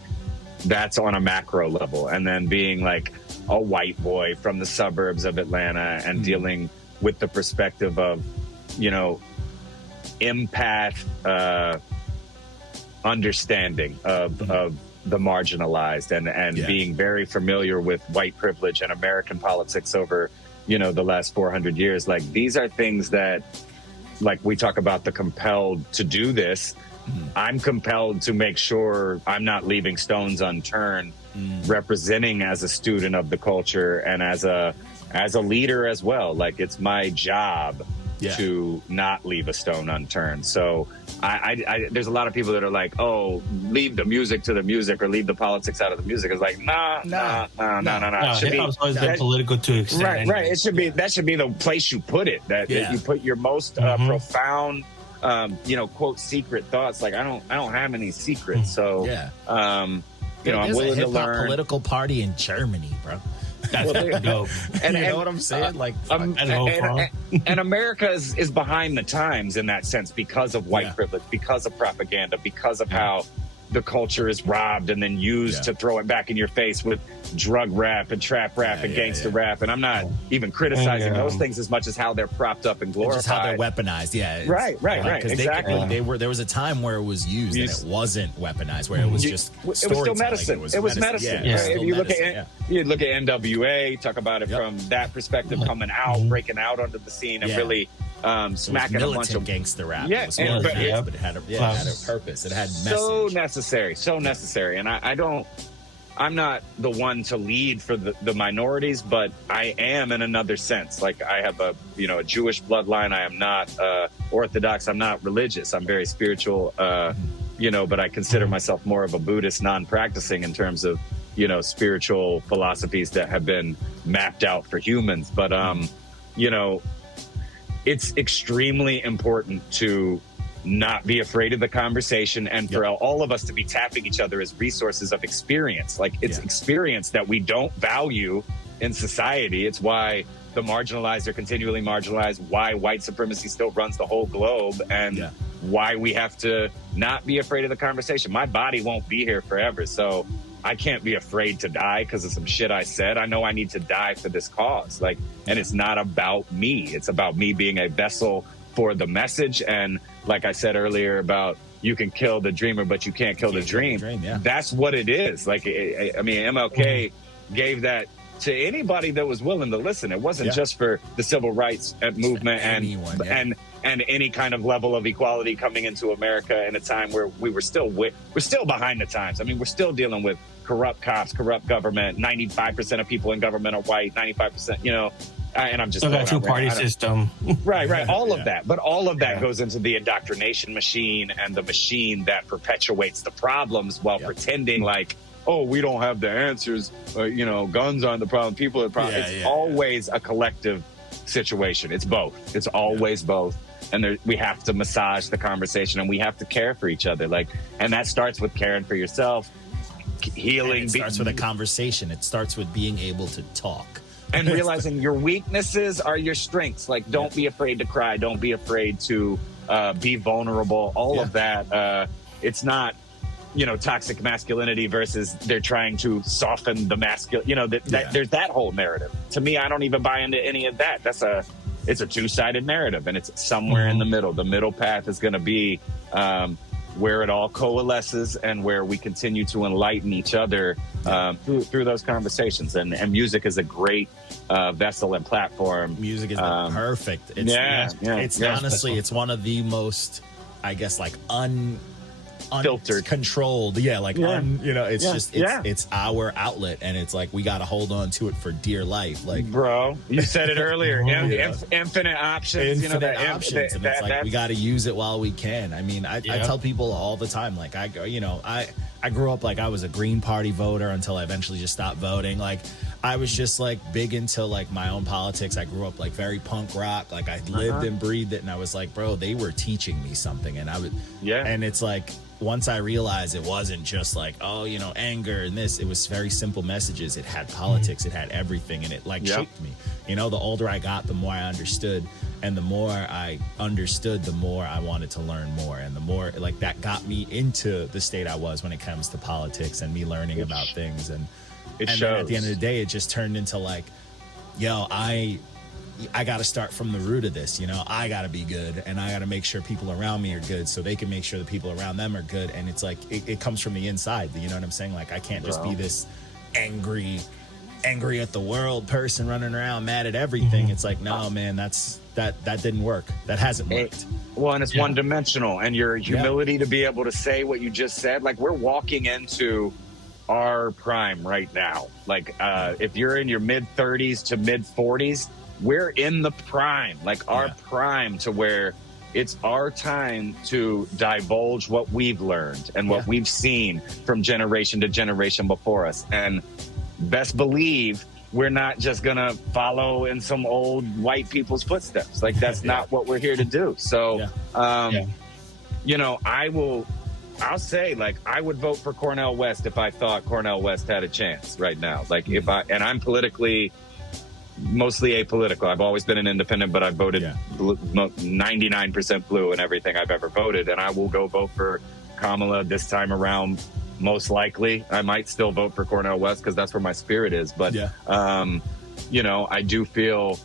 that's on a macro level. And then being like a white boy from the suburbs of Atlanta and dealing with the perspective of, you know, empath understanding of the marginalized and being very familiar with white privilege and American politics over, you know, the last 400 years. Like, these are things that, like, we talk about the compelled to do this. I'm compelled to make sure I'm not leaving stones unturned, representing as a student of the culture and as a leader as well. Like, it's my job to not leave a stone unturned. So I there's a lot of people that are like, oh, leave the music to the music or leave the politics out of the music. It's like, nah. It should be always been political to extent. Right. It should be, that should be the place you put it, that you put your most profound, you know, quote, secret thoughts. Like, I don't have any secrets. So, you know, I'm willing to learn. Political party in Germany, bro. That's dope. And you know what I'm saying? Like, and America is behind the times in that sense because of white privilege, because of propaganda, because of how the culture is robbed and then used to throw it back in your face with drug rap and trap rap and gangster rap. And I'm not even criticizing those things as much as how they're propped up and glorified. Just how they're weaponized. Yeah. Right. Exactly. There was a time where it was used and it wasn't weaponized, where it was just it was still medicine. It was medicine. Yeah. If you look at you look at NWA, talk about it from that perspective, coming out, breaking out onto the scene and really smacking a bunch of gangster rap. Yeah, but it had a purpose. It had message. So necessary. And I'm not the one to lead for the minorities, but I am in another sense. Like, I have a Jewish bloodline. I am not Orthodox. I'm not religious. I'm very spiritual, but I consider myself more of a Buddhist, non-practicing in terms of, spiritual philosophies that have been mapped out for humans. But, it's extremely important to not be afraid of the conversation and for all of us to be tapping each other as resources of experience. Like, it's experience that we don't value in society. It's why the marginalized are continually marginalized, why white supremacy still runs the whole globe, and why we have to not be afraid of the conversation. My body won't be here forever, so I can't be afraid to die because of some shit I said. I know I need to die for this cause. Like, and it's not about me. It's about me being a vessel for the message. And like I said earlier about you can kill the dreamer, but you can't kill the dream. That's what it is. Like, I mean, MLK gave that to anybody that was willing to listen. It wasn't just for the civil rights movement and any kind of level of equality coming into America in a time where we're still behind the times. I mean, we're still dealing with corrupt cops, corrupt government. 95% of people in government are white. 95%, you know. And I'm just still got two-party system. Right. All of that. But all of that goes into the indoctrination machine and the machine that perpetuates the problems while pretending like, oh, we don't have the answers. You know, guns aren't the problem. People are the problem. It's always a collective situation. It's both. It's always both. And we have to massage the conversation, and we have to care for each other. And that starts with caring for yourself, healing. And it starts with a conversation. It starts with being able to talk. And realizing your weaknesses are your strengths. Like, don't be afraid to cry. Don't be afraid to be vulnerable. All of that. It's not, you know, toxic masculinity versus they're trying to soften the masculine. You know, there's that whole narrative. To me, I don't even buy into any of that. It's a two-sided narrative, and it's somewhere in the middle. The middle path is going to be where it all coalesces and where we continue to enlighten each other through those conversations. And music is a great vessel and platform. Music is perfect. It's honestly, it's one of the most, I guess, like filtered, controlled, you know, it's our outlet, and it's like we got to hold on to it for dear life. Like, bro, you said it earlier, infinite options, options, and it's like we got to use it while we can. I mean, I tell people all the time, like, I grew up like I was a Green Party voter until I eventually just stopped voting. Like, I was just like big into like my own politics. I grew up like very punk rock. Like, I lived and breathed it, and I was like, bro, they were teaching me something, and and it's like, once I realized it wasn't just like, oh, you know, anger and this, it was very simple messages. It had politics, it had everything, and it like shaped me. You know, the older I got, the more I understood, and the more I understood, the more I wanted to learn more, and the more like that got me into the state I was when it comes to politics and me learning about things. And then at the end of the day, it just turned into like, yo, I got to start from the root of this, you know. I got to be good, and I got to make sure people around me are good so they can make sure the people around them are good. And it's like, it comes from the inside, you know what I'm saying? Like, I can't just be this angry at the world person running around mad at everything. It's like, no, man, that didn't work. That hasn't worked. Well, and it's one dimensional, and your humility to be able to say what you just said, like, we're walking into our prime right now. Like, if you're in your mid 30s to mid 40s, we're in the prime, like our prime, to where it's our time to divulge what we've learned and what we've seen from generation to generation before us. And best believe we're not just going to follow in some old white people's footsteps. Like, that's not what we're here to do. So, you know, I'll say, like, I would vote for Cornel West if I thought Cornel West had a chance right now. Like, and I'm politically mostly apolitical. I've always been an independent, but I voted 99% blue in everything I've ever voted, and I will go vote for Kamala this time around. Most likely, I might still vote for Cornel West because that's where my spirit is. But you know, I do feel,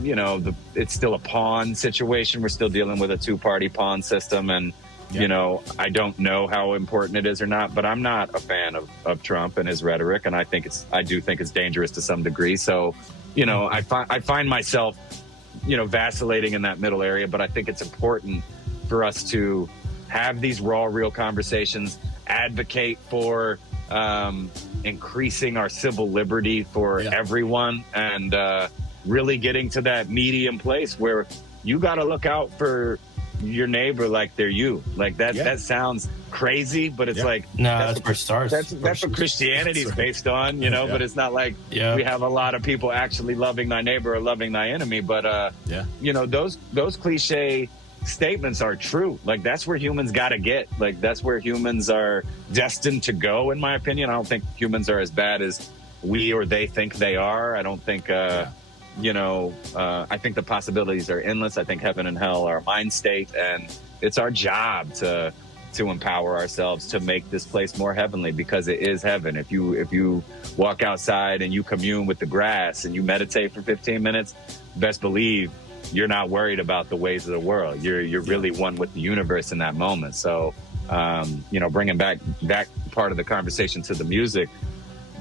you know, it's still a pawn situation. We're still dealing with a two-party pawn system, and you know, I don't know how important it is or not, but I'm not a fan of Trump and his rhetoric, and I do think it's dangerous to some degree. So, you know, I find myself, you know, vacillating in that middle area, but I think it's important for us to have these raw, real conversations, advocate for increasing our civil liberty for everyone, and really getting to that medium place where you got to look out for your neighbor like they're you. Like that sounds crazy, but it's like, no, that's where it starts. That's what Christianity is based on, you know. But it's not like we have a lot of people actually loving thy neighbor or loving thy enemy. But you know, those cliche statements are true. Like, that's where humans got to get. Like, that's where humans are destined to go, in my opinion. I don't think humans are as bad as we or they think they are. I don't think you know, I think the possibilities are endless. I think heaven and hell are a mind state, and it's our job to empower ourselves to make this place more heavenly, because it is heaven. If you walk outside and you commune with the grass and you meditate for 15 minutes, best believe you're not worried about the ways of the world. You're really one with the universe in that moment. So, you know, bringing back that part of the conversation to the music,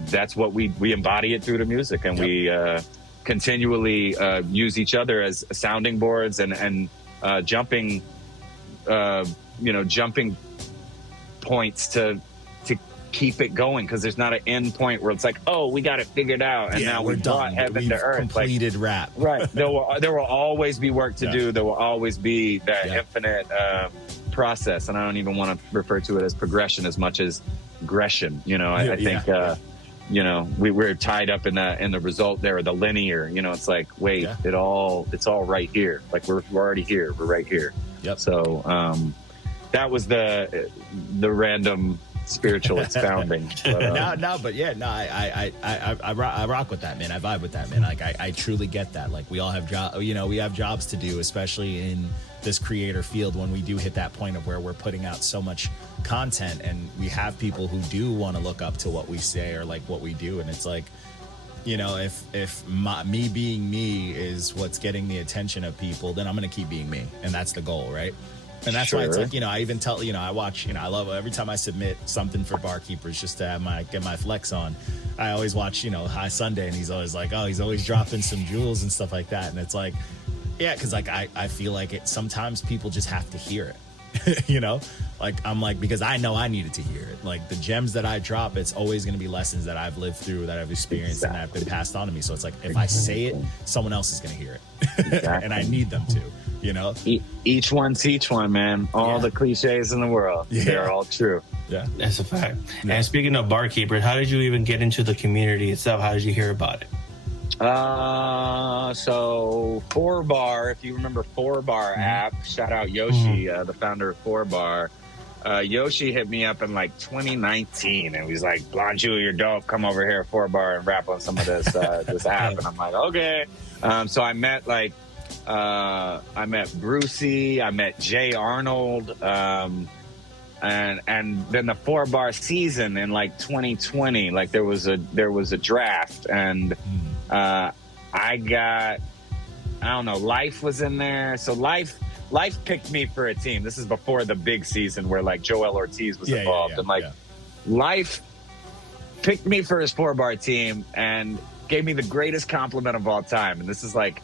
that's what we embody it through the music, and we continually use each other as sounding boards and jumping jumping points to keep it going, because there's not an end point where it's like, oh, we got it figured out and now we're brought done. heaven We've to earth. completed rap. Right. There will always be work to do. There will always be that infinite process, and I don't even want to refer to it as progression as much as aggression. I think we're tied up in the result there, or the linear. It's like, wait, it's all right here. Like we're already here. We're right here. Yep. So that was the random spiritual expounding. But, I rock with that, man. I vibe with that, man. Like I truly get that. Like we all have we have jobs to do, especially in this creator field, when we do hit that point of where we're putting out so much content, and we have people who do want to look up to what we say or like what we do, and it's like, if me being me is what's getting the attention of people, then I'm gonna keep being me, and that's the goal, right? And that's why it's like, I even tell, I watch, I love every time I submit something for Barkeepers just to have get my flex on. I always watch, High Sunday, and he's always like, oh, he's always dropping some jewels and stuff like that. And it's like, yeah, because like I feel like sometimes people just have to hear it, like I'm like, because I know I needed to hear it. Like the gems that I drop, it's always going to be lessons that I've lived through, that I've experienced, and that have been passed on to me. So it's like, if I say it, someone else is going to hear it, and I need them to. Each one teach one, man. All the cliches in the world, they're all true. Yeah, that's a fact. Yeah. And speaking of Barkeepers, how did you even get into the community itself? How did you hear about it? So 4Bar, if you remember 4Bar app, shout out Yoshi, the founder of 4Bar. Yoshi hit me up in like 2019, and he's like, Blonju, you're dope. Come over here at 4Bar and rap on some of this this app. And I'm like, okay. So I met Brucey, I met Jay Arnold, and then the 4Bar season in like 2020, like there was a draft, and I don't know, Life was in there. So Life picked me for a team. This is before the big season where like Joel Ortiz was involved, and Life picked me for his 4Bar team and gave me the greatest compliment of all time. And this is like,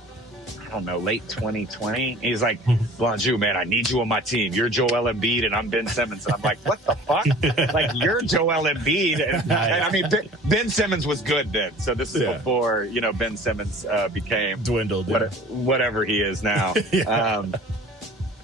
I don't know, late 2020. He's like, Blonju, man, I need you on my team. You're Joel Embiid and I'm Ben Simmons. And I'm like, what the fuck? Like, you're Joel Embiid. And I mean, Ben Simmons was good then. So this is before, Ben Simmons became dwindled, whatever he is now.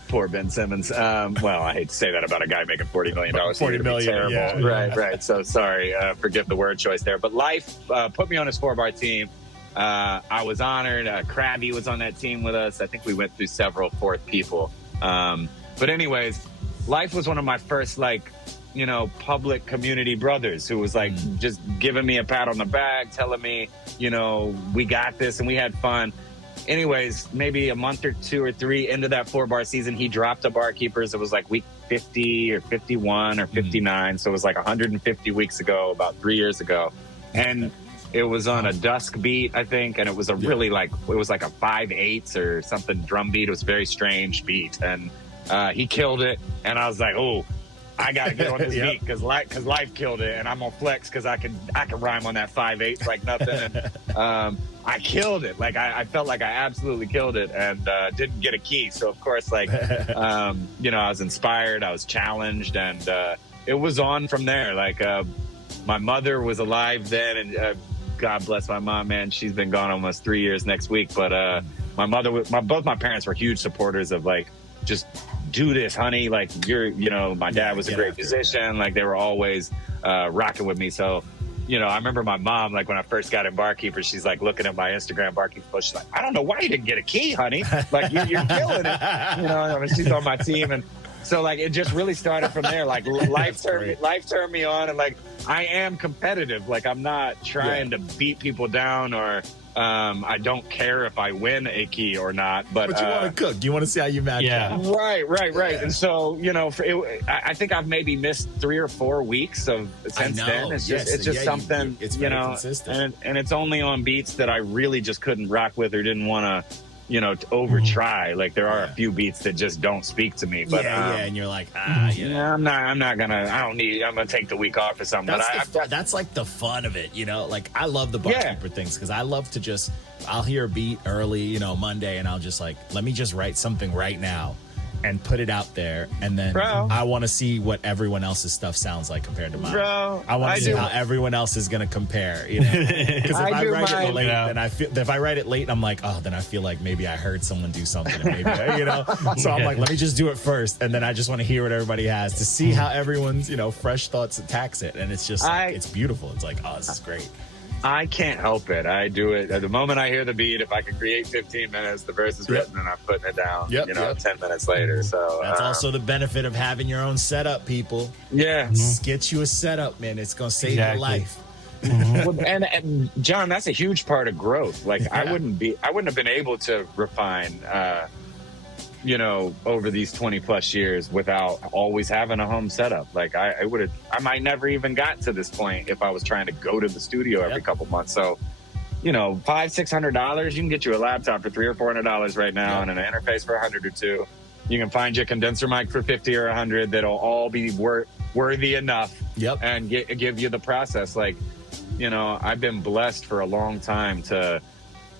Poor Ben Simmons. Well, I hate to say that about a guy making $40 million. $40 million, terrible. Right. So sorry. Forgive the word choice there. But Life put me on his 4Bar team. I was honored. Krabby was on that team with us. I think we went through several fourth people. But anyways, Life was one of my first, public community brothers who was just giving me a pat on the back, telling me, we got this, and we had fun. Anyways, maybe a month or two or three into that 4Bar season, he dropped a Barkeepers. It was like week 50 or 51 or 59. So it was like 150 weeks ago, about 3 years ago. And it was on a dusk beat, I think, and it was a really it was like a 5/8 or something drum beat. It was a very strange beat, and he killed it. And I was like, oh, I gotta get on this beat because Life killed it, and I'm gonna flex because I can rhyme on that 5/8 like nothing. And I killed it. I felt like I absolutely killed it, and didn't get a key. So of course, I was inspired, I was challenged, and it was on from there. My mother was alive then, and God bless my mom, man. She's been gone almost 3 years next week. But both my parents were huge supporters of just do this, honey. My dad was a great musician. They were always rocking with me. So, I remember my mom, when I first got in Barkeepers, she's looking at my Instagram Barkeepers post. She's like, I don't know why you didn't get a key, honey. You're killing it. She's on my team. And so it just really started from there. Life turned me on, and I am competitive. I'm not trying to beat people down, or I don't care if I win a key or not. But you want to cook. You want to see how you match up. Right. Yeah. And so, I think I've maybe missed 3 or 4 weeks since then. It's just something, it's very consistent. And it's only on beats that I really just couldn't rock with or didn't want to to over try. Like there are a few beats that just don't speak to me, but and you're like, I'm not gonna. I'm gonna take the week off or something. That's like the fun of it, like I love the Barkeeper things because I love to I'll hear a beat early, Monday, and I'll just like, let me just write something right now and put it out there, and then I want to see what everyone else's stuff sounds like compared to mine. I want to see how everyone else is going to compare, because if I write it late, then if I write it late, I'm like, then I feel like maybe I heard someone do something, and maybe so I'm like, let me just do it first, and then I just want to hear what everybody has to see how everyone's fresh thoughts attacks it, and it's just it's beautiful. It's like, this is great. I can't help it. I do it. At the moment I hear the beat, if I can create 15 minutes, the verse is written and I'm putting it down, 10 minutes later. So that's also the benefit of having your own setup, people. Yeah. Get you a setup, man. It's going to save your life. Well, and John, that's a huge part of growth. Like I wouldn't have been able to refine, over these 20 plus years without always having a home setup. Like I might never even got to this point if I was trying to go to the studio every couple months. So, $500-600, you can get you a laptop for $300 or $400 right now and an interface for $100 or $200. You can find your condenser mic for $50 or $100 that'll all be worthy enough and give you the process. Like, I've been blessed for a long time to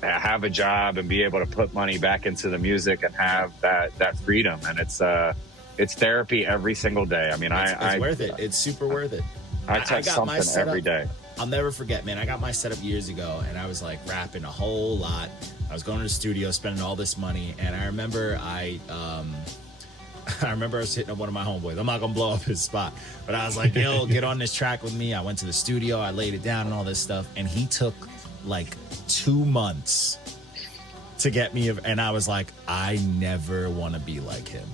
have a job and be able to put money back into the music and have that freedom. And it's therapy every single day. I mean, it's worth it. It's super worth it. I touch something every day. I'll never forget, man. I got my setup years ago and I was like rapping a whole lot. I was going to the studio, spending all this money. And I remember I was hitting up one of my homeboys. I'm not going to blow up his spot, but I was like, yo, get on this track with me. I went to the studio, I laid it down and all this stuff. And he took like 2 months to get me, and I was like, I never want to be like him.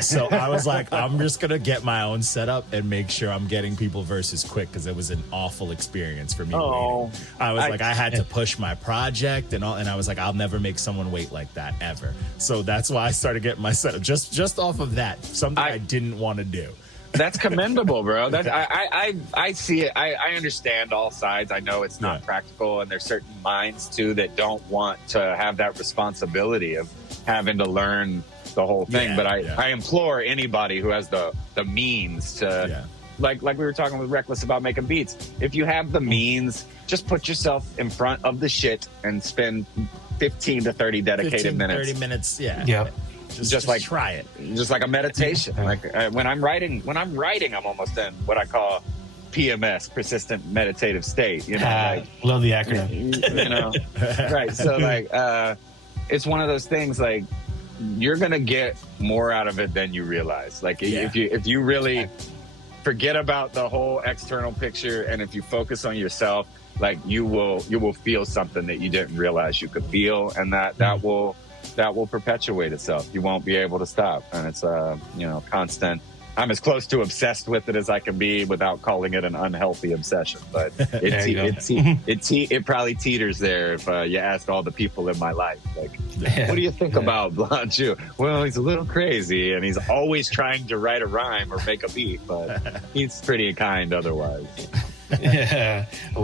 So I was like, I'm just gonna get my own setup and make sure I'm getting people verses quick, because it was an awful experience for me. I had to push my project and I was like, I'll never make someone wait like that ever. So that's why I started getting my setup just off of that, something I didn't want to do. That's commendable, bro. I see it. I understand all sides. I know it's not practical, and there's certain minds too that don't want to have that responsibility of having to learn the whole thing. But I implore anybody who has the means to, like we were talking with Reckless about making beats. If you have the means, just put yourself in front of the shit and spend 15 to 30 dedicated minutes. 30 minutes, Just like try it. Just like a meditation. Like when I'm writing, I'm almost in what I call PMS, persistent meditative state. Love the acronym. Right. So it's one of those things. Like you're gonna get more out of it than you realize. Like if you really forget about the whole external picture, and if you focus on yourself, like you will feel something that you didn't realize you could feel, and that will perpetuate itself. You won't be able to stop. And it's constant. I'm as close to obsessed with it as I can be without calling it an unhealthy obsession. But it probably teeters there if you asked all the people in my life, like, what do you think about Blonju? Well, he's a little crazy and he's always trying to write a rhyme or make a beat, but he's pretty kind otherwise. With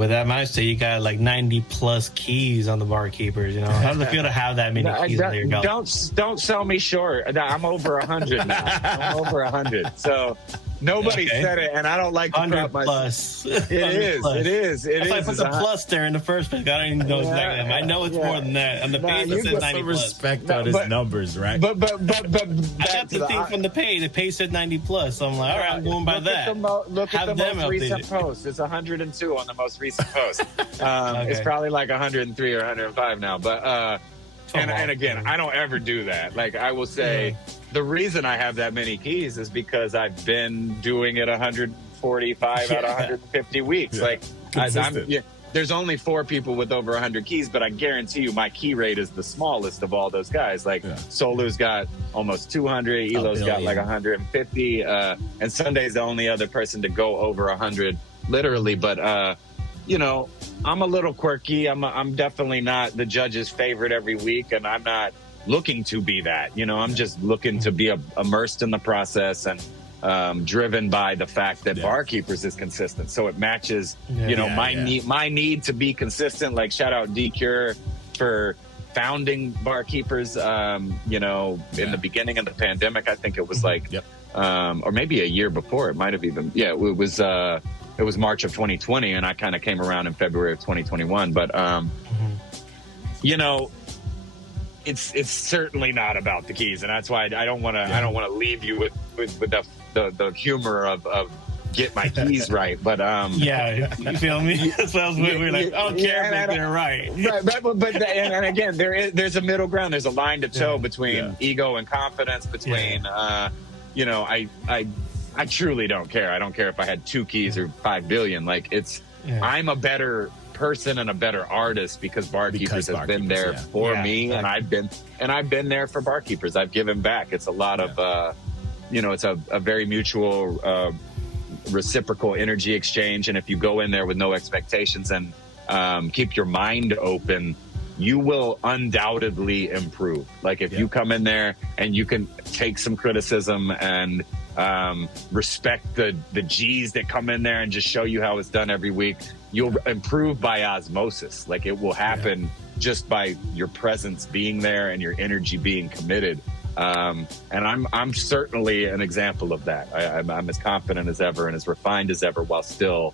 that mindset, you got like 90 plus keys on the Barkeepers. How does it feel to have that many keys under your belt? Don't sell me short. I'm over 100 now. I'm over 100. So nobody said it, and I don't like to prop plus. It is. I put the plus there in the first place. I don't even know exactly. I know it's more than that. On the page, it says 90 plus. Respect on his numbers, right? But I got the thing from the page. The page said 90 plus. So I'm like, all right, I'm going by that. Look at the most recent post. It's 102 on the most recent post. It's probably like 103 or 105 now. But and again, I don't ever do that. Like I will say, the reason I have that many keys is because I've been doing it 145 out of 150 weeks. Like there's only 4 people with over 100 keys, but I guarantee you my key rate is the smallest of all those guys. Like Solu's got almost 200, Elo's got like 150, and Sunday's the only other person to go over 100, literally. But I'm a little quirky. I'm definitely not the judge's favorite every week, and I'm not looking to be that. I'm just looking to be immersed in the process and driven by the fact that Barkeepers is consistent. So it matches, my need to be consistent. Like shout out D-Cure for founding Barkeepers, in the beginning of the pandemic. I think it was like, or maybe a year before. It might have even, it was March of 2020, and I kind of came around in February of 2021. But, it's certainly not about the keys, and that's why I don't want to leave you with the humor of get my keys right. But you feel me? That's what I was we're like, I don't care if they're right. But and again, there's a middle ground. There's a line to toe between ego and confidence. Between I truly don't care. I don't care if I had 2 keys or 5 billion. Like I'm a better person and a better artist because Barkeepers has been there for me, and I've been there for Barkeepers. I've given back. It's a lot of it's a very mutual reciprocal energy exchange, and if you go in there with no expectations and keep your mind open, you will undoubtedly improve. Like if you come in there and you can take some criticism and respect the G's that come in there and just show you how it's done every week, you'll improve by osmosis. Like it will happen just by your presence being there and your energy being committed. And I'm certainly an example of that. I'm as confident as ever and as refined as ever, while still,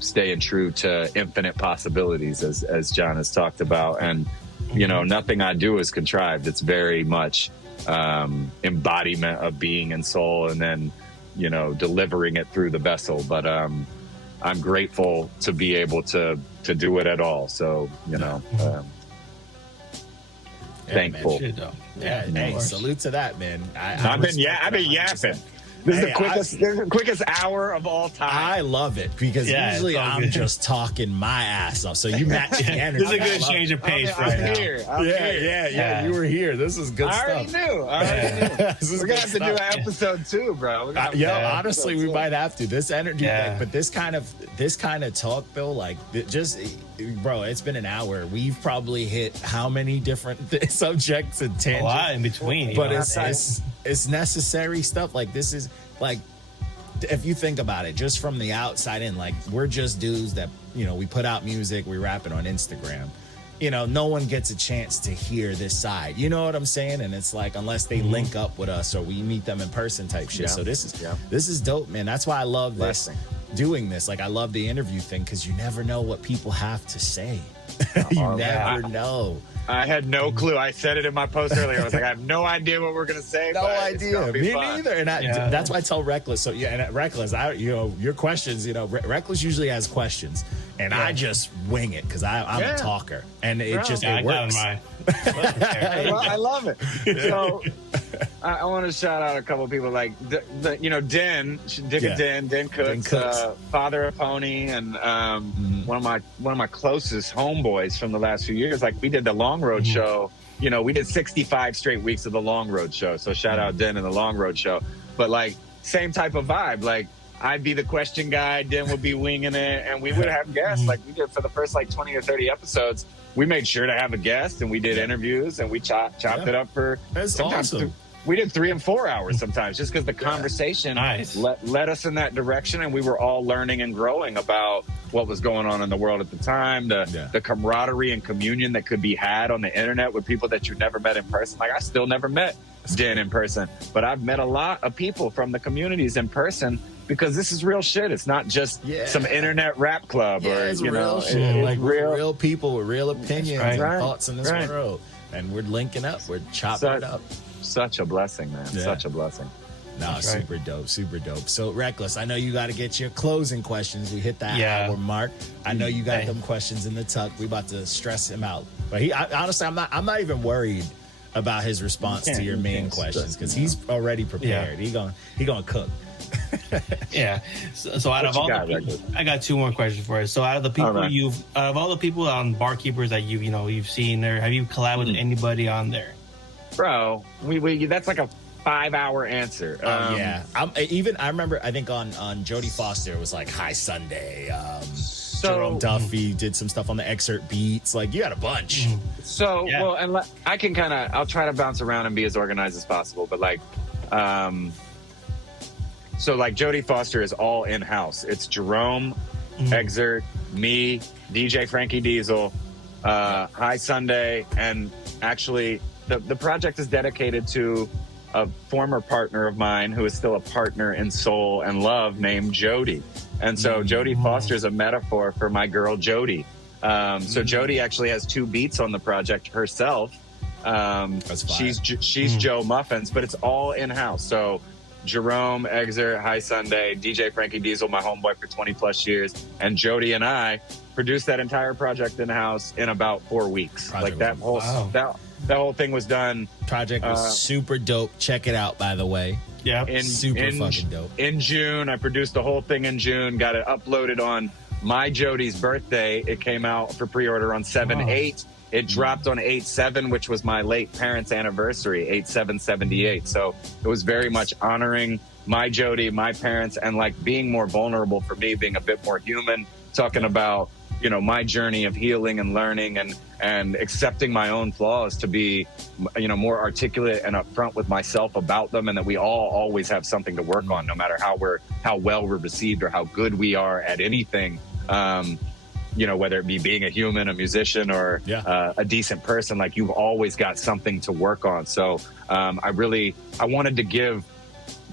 staying true to infinite possibilities, as John has talked about. And, nothing I do is contrived. It's very much embodiment of being and soul, and then, delivering it through the vessel. But I'm grateful to be able to do it at all. So, thankful. Hey, salute to that, man. I've been yapping. This is the quickest hour of all time. I love it because usually I'm just talking my ass off. So you match the energy. This is a good change of pace right now. Yeah. You were here. This is good stuff. I already knew. We're gonna have to do an episode 2, bro. Honestly, we might have to. This energy, but this kind of talk, though, like bro, it's been an hour. We've probably hit how many different subjects and tangents? A lot in between. But it's necessary stuff. Like this is like, if you think about it, just from the outside in, like we're just dudes that, we put out music, we rap it on Instagram. No one gets a chance to hear this side. You know what I'm saying? And it's like, unless they link up with us or we meet them in person type shit. So this is dope, man. That's why I love this. Doing this, like I love the interview thing, because you never know what people have to say. You never know. I had no clue. I said it in my post earlier. I was like, I have no idea what we're gonna say. No idea. Me neither. And that's why I tell Reckless. So and at Reckless, your questions. Reckless usually has questions, and I just wing it because I'm a talker, and it works. I love it. So I want to shout out a couple of people like Den Cooks, father of Pony, and one of my closest homeboys from the last few years. Like we did the Long Road show. We did 65 straight weeks of the Long Road show. So shout out Den and the Long Road show. But like same type of vibe. Like I'd be the question guy, Den would be winging it, and we would have guests like we did for the first like 20 or 30 episodes. We made sure to have a guest, and we did interviews, and we chopped it up for sometimes awesome. We did 3 and 4 hours sometimes, just because the conversation led us in that direction, and we were all learning and growing about what was going on in the world at the time, the camaraderie and communion that could be had on the internet with people that you never met in person. Like I still never met Den in person, but I've met a lot of people from the communities in person, because this is real shit. It's not just some internet rap club or it's real shit. Like real people with real opinions and thoughts in this world, and we're linking up. We're chopping it up. Such a blessing, man. Such a blessing. No, super dope, super dope. So, Reckless, I know you got to get your closing questions. We hit that hour mark. I know you got them questions in the tuck. We about to stress him out, but honestly, I'm not even worried about his response to your main questions, because he's already prepared. He gonna cook. So out of all the people, I got 2 more questions for you. So out of the people out of all the people on Barkeepers that you've seen there, have you collabed with anybody on there? Bro, we that's like a 5-hour answer. I remember, I think on Jodie Foster it was like High Sunday. Jerome Duffy did some stuff on the Excerpt beats. Like you had a bunch. So well, and I can I'll try to bounce around and be as organized as possible. But like, so like Jodie Foster is all in house. It's Jerome, Excerpt, me, DJ Frankie Diesel, High Sunday, and actually the project is dedicated to a former partner of mine who is still a partner in soul and love named Jody. And so Jody Foster is a metaphor for my girl Jody. So Jody actually has 2 beats on the project herself. She's Joe Muffins, but it's all in-house. So Jerome, Exer, High Sunday, DJ Frankie Diesel, my homeboy for 20 plus years, and Jody and I produced that entire project in-house in about 4 weeks. That whole thing was done. Project was super dope. Check it out, by the way. Yeah, super fucking dope. In June, I produced the whole thing in June, got it uploaded on my Jody's birthday. It came out for pre-order on 7/8. It dropped on 8/7, which was my late parents' anniversary, 8/7/78. So it was very much honoring my Jody, my parents, and like being more vulnerable for me, being a bit more human, talking about, you know, my journey of healing and learning and accepting my own flaws, to be, you know, more articulate and upfront with myself about them, and that we all always have something to work on, no matter how well we're received or how good we are at anything. You know, whether it be being a human, a musician, or a decent person, like, you've always got something to work on. So I wanted to give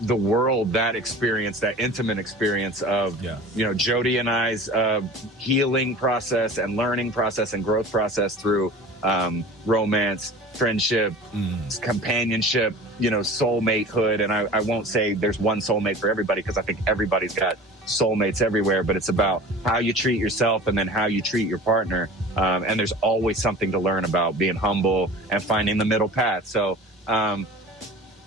the world that experience, that intimate experience of, you know, Jody and I's healing process and learning process and growth process through romance, friendship, companionship, you know, soulmatehood. And I won't say there's one soulmate for everybody, because I think everybody's got soulmates everywhere, but it's about how you treat yourself and then how you treat your partner. And there's always something to learn about being humble and finding the middle path. So,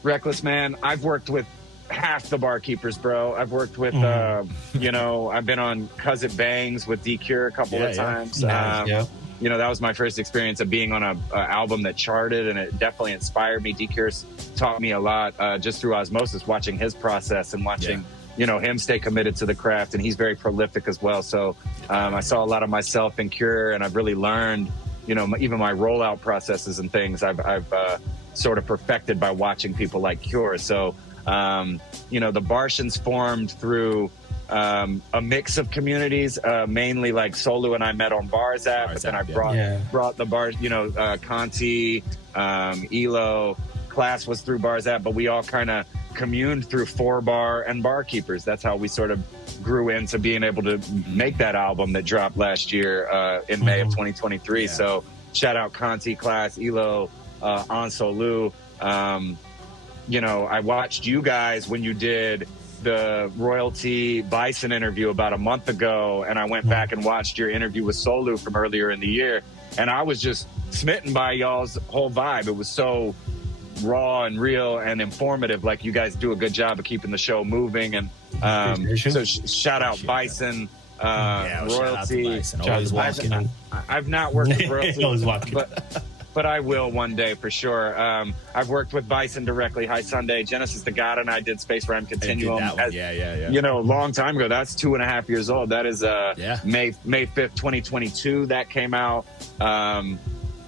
Reckless, man, I've worked with half the Barkeepers, bro. I've worked with, you know, I've been on Cuz It Bangs with D-Cure a couple of times. You know, that was my first experience of being on a album that charted, and it definitely inspired me. D-Cure's taught me a lot just through osmosis, watching his process and watching, you know, him stay committed to the craft, and he's very prolific as well. So I saw a lot of myself in Cure, and I've really learned, you know, even my rollout processes and things I've sort of perfected by watching people like Cure. So, you know, the Bartians formed through a mix of communities, mainly like Solu and I met on Bars app, but then I brought the bars, you know, Conti, Elo, Class was through Bars app, but we all kind of communed through 4Bar and Barkeepers. That's how we sort of grew into being able to make that album that dropped last year in May of 2023. So shout out Conti, Class, Elo, on Solu. You know, I watched you guys when you did the Royalty Bison interview about a month ago, and I went back and watched your interview with Solu from earlier in the year, and I was just smitten by y'all's whole vibe. It was so raw and real and informative. Like, you guys do a good job of keeping the show moving, and so shout out Bison, Royalty. Always walking. I've not worked with Royalty, but I will one day for sure. I've worked with Bison directly, High Sunday, Genesis the God, and I did Space Rhyme Continuum. You know, a long time ago. That's 2.5 years old. That is May 5th, 2022. That came out.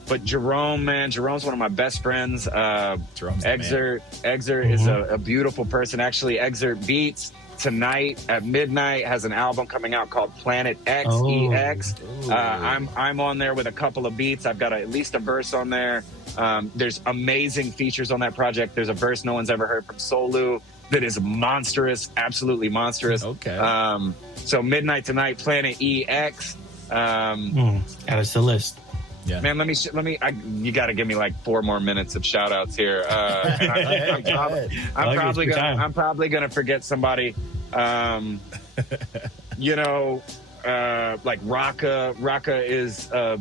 But Jerome, man, Jerome's one of my best friends. Exer is a beautiful person. Actually, Exer Beats tonight at midnight has an album coming out called Planet X, EX. I'm on there with a couple of beats. I've got at least a verse on there. There's amazing features on that project. There's a verse no one's ever heard from Solu that is monstrous, absolutely monstrous. So midnight tonight, Planet EX. Add us to the list. Yeah. Man, you got to give me like 4 more minutes of shout outs here. I'm probably gonna forget somebody. You know, like Raka is a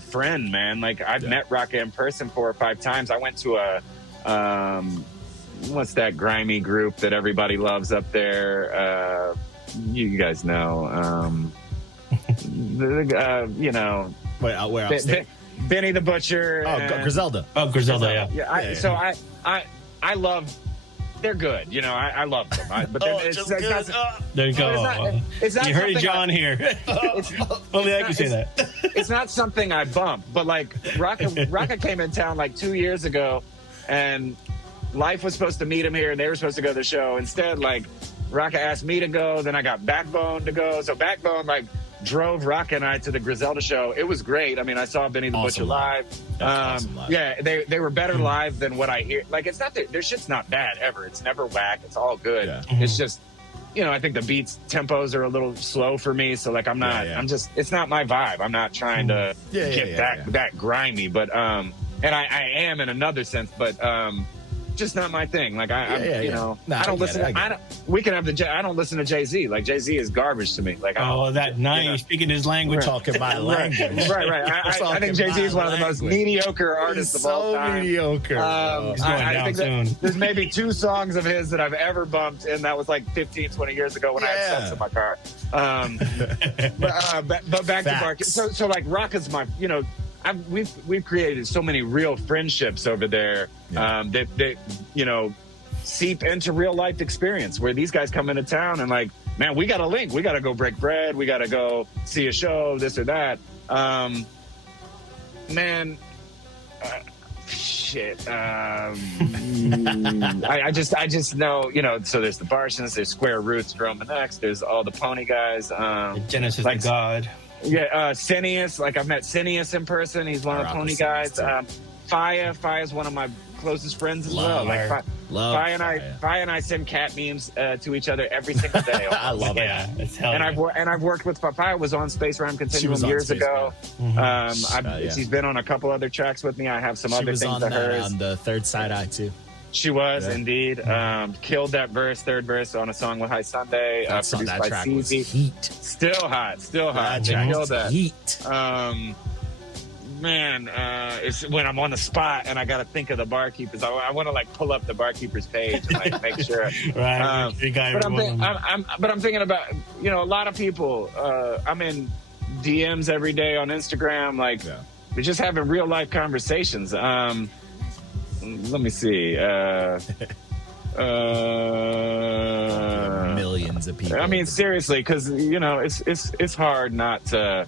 friend, man. Like, I've met Raka in person 4 or 5 times. I went to a what's that grimy group that everybody loves up there? You guys know. You know. Where upstate? Benny the Butcher. Griselda. Griselda, yeah. I love. They're good, you know. I love them. But there you go. It's not. You heard John here. Only I can say that. It's not something I bump, but like Raka came in town like 2 years ago, and Life was supposed to meet him here, and they were supposed to go to the show. Instead, like, Raka asked me to go, then I got Backbone to go. So Backbone, like, drove Rock and I to the Griselda show. It was great. I mean, I saw Benny the Butcher live. Awesome live. Yeah, they were better live than what I hear. Like, it's not that their shit's not bad ever. It's never whack. It's all good. Yeah. It's just, you know, I think the beats tempos are a little slow for me. So like, I'm not. I'm just. It's not my vibe. I'm not trying to get that grimy. But and I am in another sense. But just not my thing. Like you know, No, I don't listen. We can have I don't listen to Jay-Z. Like Jay-Z is garbage to me. Like you're speaking his language, talking my language. Right. I think Jay-Z is one of the most mediocre artists of all time. Mediocre. I think that there's maybe 2 songs of his that I've ever bumped, and that was like 15, 20 years ago when I had sex in my car. But back to Barkeepers. So like Rock is my, you know, we've created so many real friendships over there that you know seep into real life experience where these guys come into town and like, man, we got to link, we got to go break bread, we got to go see a show, this or that. Shit. I just know, you know. So there's the Barsons, there's Square Roots, Jerome and X, there's all the Pony guys. Genesis like the God. Yeah, Cineas. Like I've met Cineas in person. He's one of the Pony guys. Faya is one of my closest friends as well. Like Faya and I send cat memes to each other every single day. I love it. Yeah, and I've worked with Faya. Was on Space Rhyme Continuum years ago. She's been on a couple other tracks with me. I have some other things of hers. On the Third Side Eye too. She was indeed killed that third verse on a song with High Sunday. Produced by track was CZ. heat. Still hot. That track Killed was that. Heat. Man, it's when I'm on the spot and I got to think of the Barkeepers. I want to like pull up the Barkeepers page and like make sure. Right. But I'm thinking about, you know, a lot of people. I'm in DMs every day on Instagram. Like we're just having real life conversations. Let me see. Millions of people. I mean, seriously, because you know it's hard not to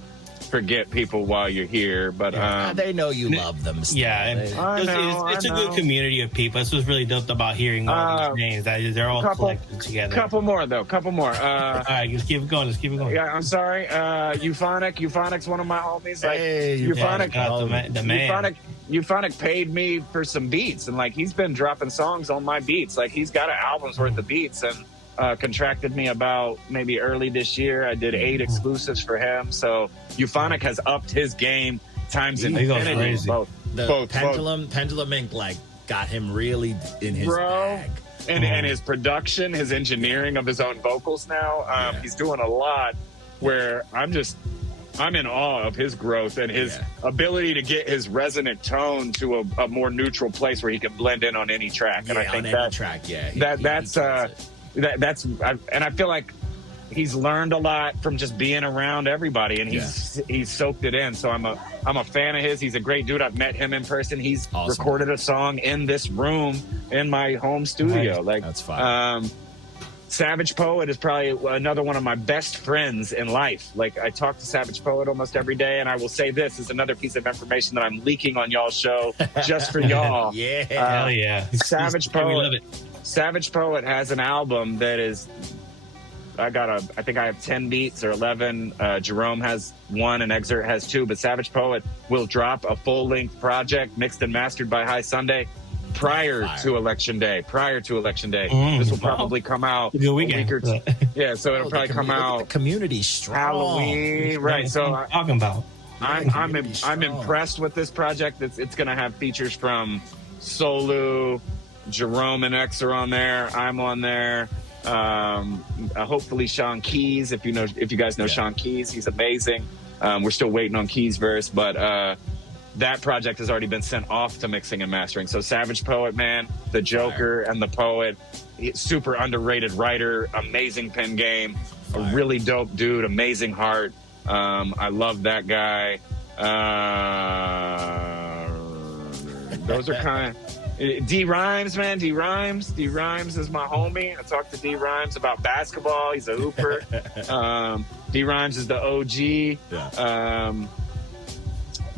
forget people while you're here, but they know you love them still. It's a good community of people. This was really dope about hearing all these names. They're all collected together. Couple more. All right, let's keep it going. Yeah, I'm sorry. Euphonics one of my homies. Like, hey, Euphonic, the man. Euphonic paid me for some beats, and like he's been dropping songs on my beats. Like he's got an album's worth of beats, and contracted me about maybe early this year. I did 8 exclusives for him. So Euphonic has upped his game times infinity. Both. Pendulum Inc. like got him really in his bag. And his production, his engineering of his own vocals now. He's doing a lot where I'm in awe of his growth and his ability to get his resonant tone to a more neutral place where he can blend in on any track. And I think and I feel like he's learned a lot from just being around everybody, and he's soaked it in. So I'm a fan of his. He's a great dude. I've met him in person. He's recorded a song in this room in my home studio. Nice. Like that's fine. Savage Poet is probably another one of my best friends in life. Like I talk to Savage Poet almost every day, and I will say this is another piece of information that I'm leaking on y'all's show just for y'all. Hell yeah. Savage Poet has an album that is, I think I have 10 beats or 11. Jerome has 1 and Exert has 2, but Savage Poet will drop a full-length project mixed and mastered by High Sunday prior to Election Day. This will probably come out a week or two. Yeah, so it'll probably come out. The community strong. Halloween, right? So I'm talking about. I'm impressed with this project. It's going to have features from Solu, Jerome and X are on there. I'm on there. Hopefully Sean Keys. If you guys know Sean Keys, he's amazing. We're still waiting on Keys' verse, but that project has already been sent off to mixing and mastering. So Savage Poet, man, the Joker and the Poet, super underrated writer, amazing pen game, a really dope dude, amazing heart. I love that guy. Those are kind of. D Rhymes, man. D Rhymes is my homie. I talked to D Rhymes about basketball. He's a hooper. D Rhymes is the OG.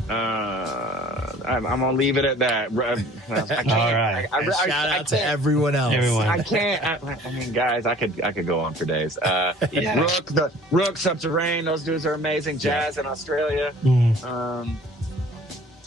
I'm gonna leave it at that. I can't, All right. Shout out to everyone else. I can't. I mean, guys, I could go on for days. Rook, Subterrane, those dudes are amazing. Jazz in Australia.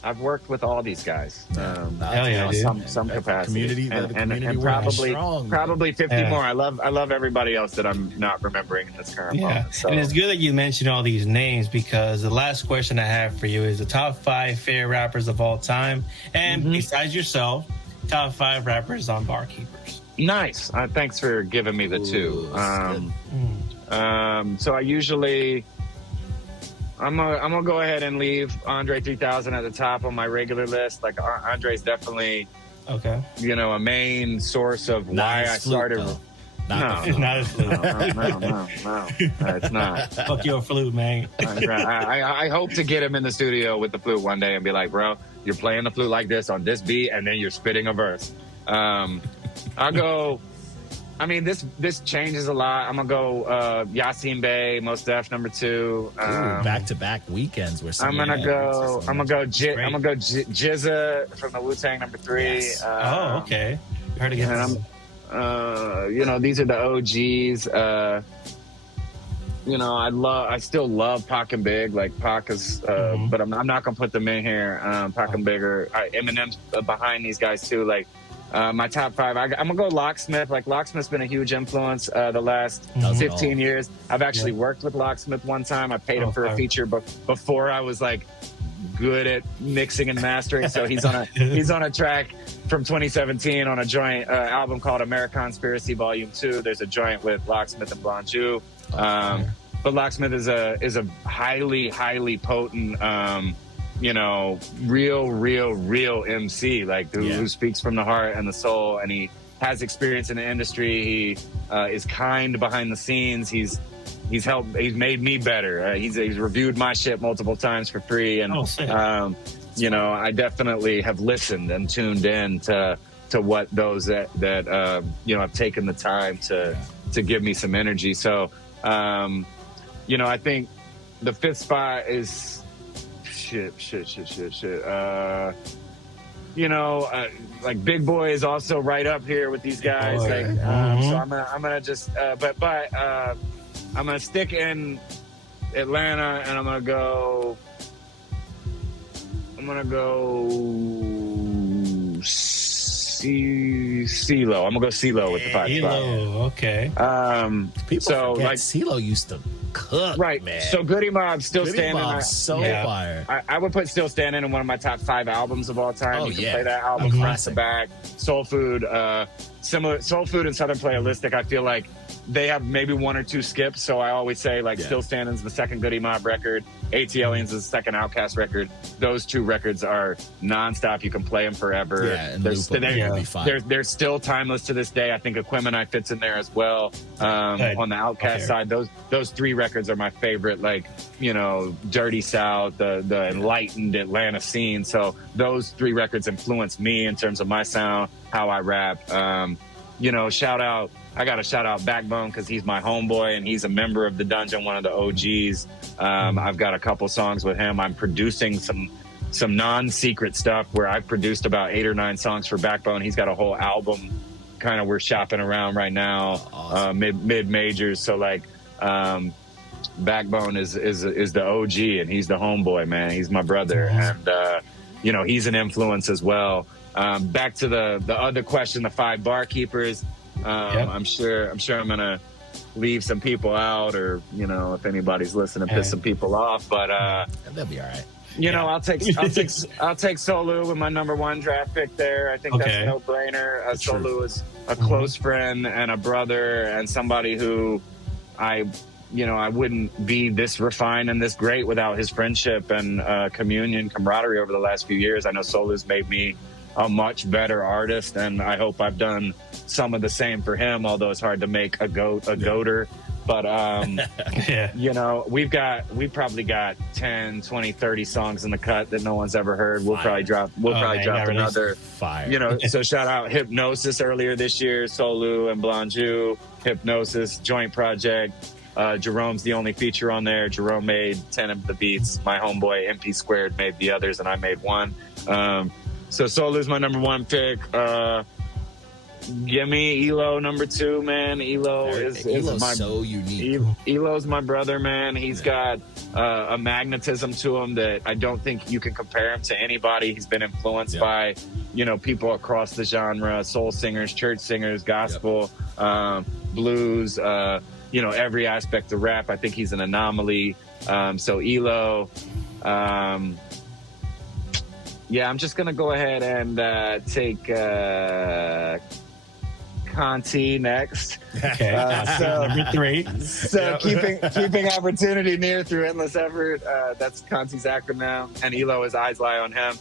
I've worked with all these guys. Hell yeah, dude. Some capacity, community and probably 50 Yeah. more. I love everybody else that I'm not remembering in this current moment. So. And it's good that you mentioned all these names, because the last question I have for you is the top 5 favorite rappers of all time, and besides yourself, top 5 rappers on Barkeepers. Nice. Thanks for giving me the two. So I usually. I'm gonna go ahead and leave Andre 3000 at the top on my regular list. Like Andre's definitely, a main source of why I started. No, it's not. Fuck your flute, man. I hope to get him in the studio with the flute one day and be like, bro, you're playing the flute like this on this beat, and then you're spitting a verse. I'll go. I mean, this changes a lot. I'm gonna go Yasin Bey, Mos Def number 2. Back-to-back weekends where I'm gonna go Jizza from the Wu-Tang number 3. Yes. Okay. You heard again. These are the OGs. I still love Pac and Big. Like Pac is, but I'm not gonna put them in here. Pac and Big Eminem's behind these guys too. Like. My top 5, I'm gonna go Locksmith. Like Locksmith's been a huge influence the last 15 years. I've actually worked with Locksmith one time. I paid him for a feature, but before I was like good at mixing and mastering. So he's on a track from 2017 on a joint album called Americonspiracy Volume 2. There's a joint with Locksmith and Blonju. But Locksmith is a highly, highly potent. Real MC, like who speaks from the heart and the soul, and he has experience in the industry. He is kind behind the scenes. He's made me better. He's reviewed my shit multiple times for free, and I definitely have listened and tuned in to what those that have taken the time to give me some energy. So I think the 5th spot is. Like Big Boy is also right up here with these guys. So I'm gonna just, I'm gonna stick in Atlanta, and I'm gonna go CeeLo. I'm gonna go CeeLo with the 5 spot. Okay. People forget CeeLo used to cook, right, man. So Goody Mob's still standing. Fire. I would put Still Standing in one of my top 5 albums of all time. You can play that album front to back. Soul Food, similar. Soul Food and Southern Playalistic, I feel like they have maybe 1 or 2 skips. So I always say Still Standing's the second Goody Mob record. ATLiens is the second Outkast record. Those 2 records are nonstop. You can play them forever. They're still timeless to this day. I think Equimini fits in there as well. On the Outkast side, those 3 records are my favorite. Like Dirty South, the enlightened Atlanta scene. So those 3 records influenced me in terms of my sound, how I rap. I got to shout out Backbone because he's my homeboy and he's a member of the Dungeon, one of the OGs. I've got a couple songs with him. I'm producing some non-secret stuff where I've produced about 8 or 9 songs for Backbone. He's got a whole album kind of we're shopping around right now, mid majors. So Backbone is the OG and he's the homeboy, man. He's my brother. And, he's an influence as well. Back to the other question, the 5 barkeepers. I'm sure I'm gonna leave some people out, or if anybody's listening, piss some people off. But they'll be all right. I'll take Solu with my number 1 draft pick there. I think that's a no-brainer. Solu is a close friend and a brother and somebody who I wouldn't be this refined and this great without his friendship and camaraderie over the last few years. I know Solu's made me a much better artist, and I hope I've done some of the same for him, although it's hard to make a goater. But we've probably got 10, 20, 30 songs in the cut that no one's ever heard. We'll probably drop another fire. So shout out Hypnosis earlier this year, Solu and Blonju, Hypnosis joint project. Jerome's the only feature on there. Jerome made 10 of the beats. My homeboy MP Squared made the others, and I made one. So Solu's my number one pick. Give me Elo number two, man. Elo's so unique. Elo's my brother, man. He's got a magnetism to him that I don't think you can compare him to anybody. He's been influenced by, people across the genre, soul singers, church singers, gospel, blues, every aspect of rap. I think he's an anomaly. So Elo, I'm just going to go ahead and take Conti next. Okay. Number three. So keeping opportunity near through endless effort. That's Conti's acronym, and Elo is Eyes Lie on Him.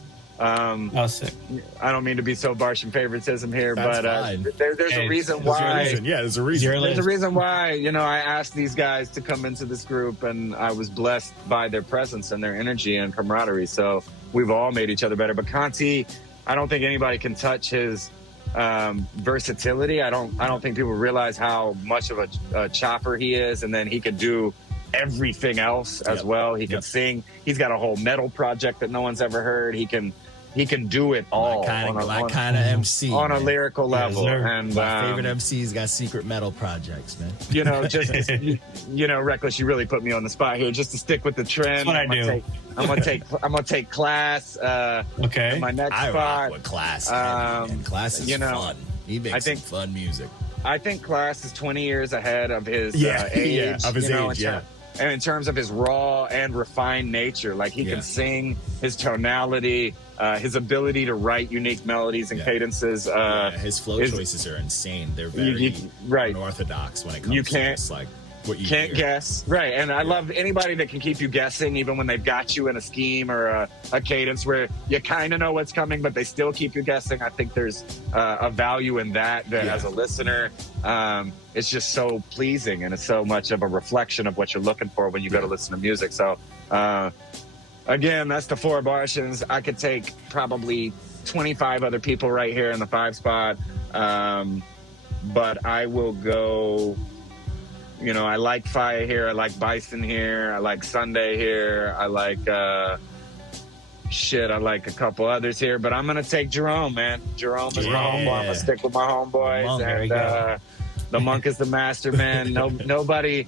Sick. I don't mean to be so harsh in favoritism here, That's but there's a reason why. There's a reason. There's a reason why, I asked these guys to come into this group, and I was blessed by their presence and their energy and camaraderie. So we've all made each other better. But Conti, I don't think anybody can touch his versatility. I don't think people realize how much of a chopper he is, and then he could do everything else as well. He can sing. He's got a whole metal project that no one's ever heard. He can do it all. That kind of MC on man. A lyrical level. And my favorite MC's got secret metal projects, man. Reckless, you really put me on the spot here. Just to stick with the trend, I'm gonna take Class. Okay. My next I spot. rock with Class. And Class is fun. He makes some fun music. I think Class is 20 years ahead of his age. And in terms of his raw and refined nature, like he can sing, his tonality, his ability to write unique melodies and cadences. His flow choices are insane. They're very unorthodox when it comes to just like what you can't hear. guess. Right. And I love anybody that can keep you guessing, even when they've got you in a scheme or a cadence where you kind of know what's coming, but they still keep you guessing. I think there's a value in that as a listener, it's just so pleasing, and it's so much of a reflection of what you're looking for when you go to listen to music. So, again, that's the 4 Bartians. I could take probably 25 other people right here in the 5 spot, but I will go. I like Fire here. I like Bison here. I like Sunday here. I like I like a couple others here, but I'm gonna take Jerome, man. Jerome is my homeboy. I'm gonna stick with my homeboys, and the Monk is the master, man. Nobody.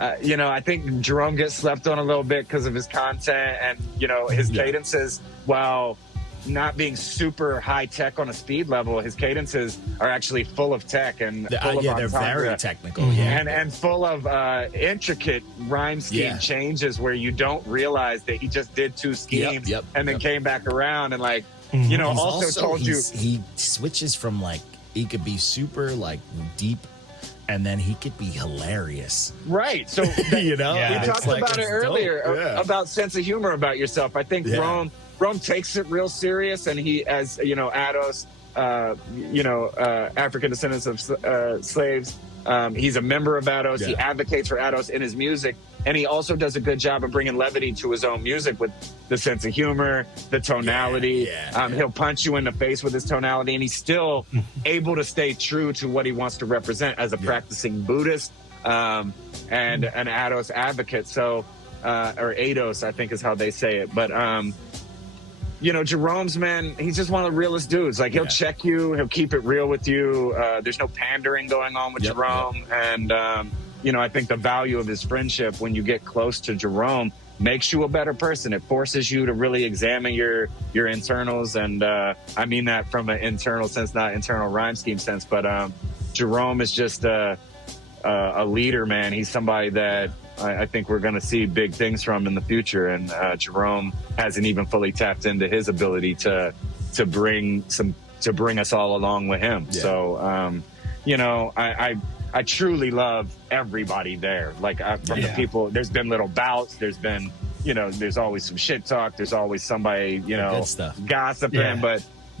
I think Jerome gets slept on a little bit because of his content and his cadences. While not being super high tech on a speed level, his cadences are actually full of tech and full of they're very technical, and full of intricate rhyme scheme changes where you don't realize that he just did 2 schemes and then came back around and also told you he switches from he could be super deep, and then he could be hilarious. Right. So we talked about it earlier about sense of humor about yourself. I think Rome takes it real serious, and he, as Ados, African descendants of slaves. He's a member of Ados. He advocates for Ados in his music, and he also does a good job of bringing levity to his own music with the sense of humor, the tonality. He'll punch you in the face with his tonality, and he's still able to stay true to what he wants to represent as a practicing Buddhist and an Ados advocate. So, or Ados, I think is how they say it. But Jerome's, man, he's just one of the realest dudes. He'll check you. He'll keep it real with you. There's no pandering going on with Jerome. And, I think the value of his friendship when you get close to Jerome makes you a better person. It forces you to really examine your internals. And I mean that from an internal sense, not internal rhyme scheme sense. But Jerome is just a leader, man. He's somebody that I think we're going to see big things from in the future, and Jerome hasn't even fully tapped into his ability to bring us all along with him. So, I truly love everybody there. From the people, there's been little bouts. There's been, there's always some shit talk. There's always somebody, gossiping,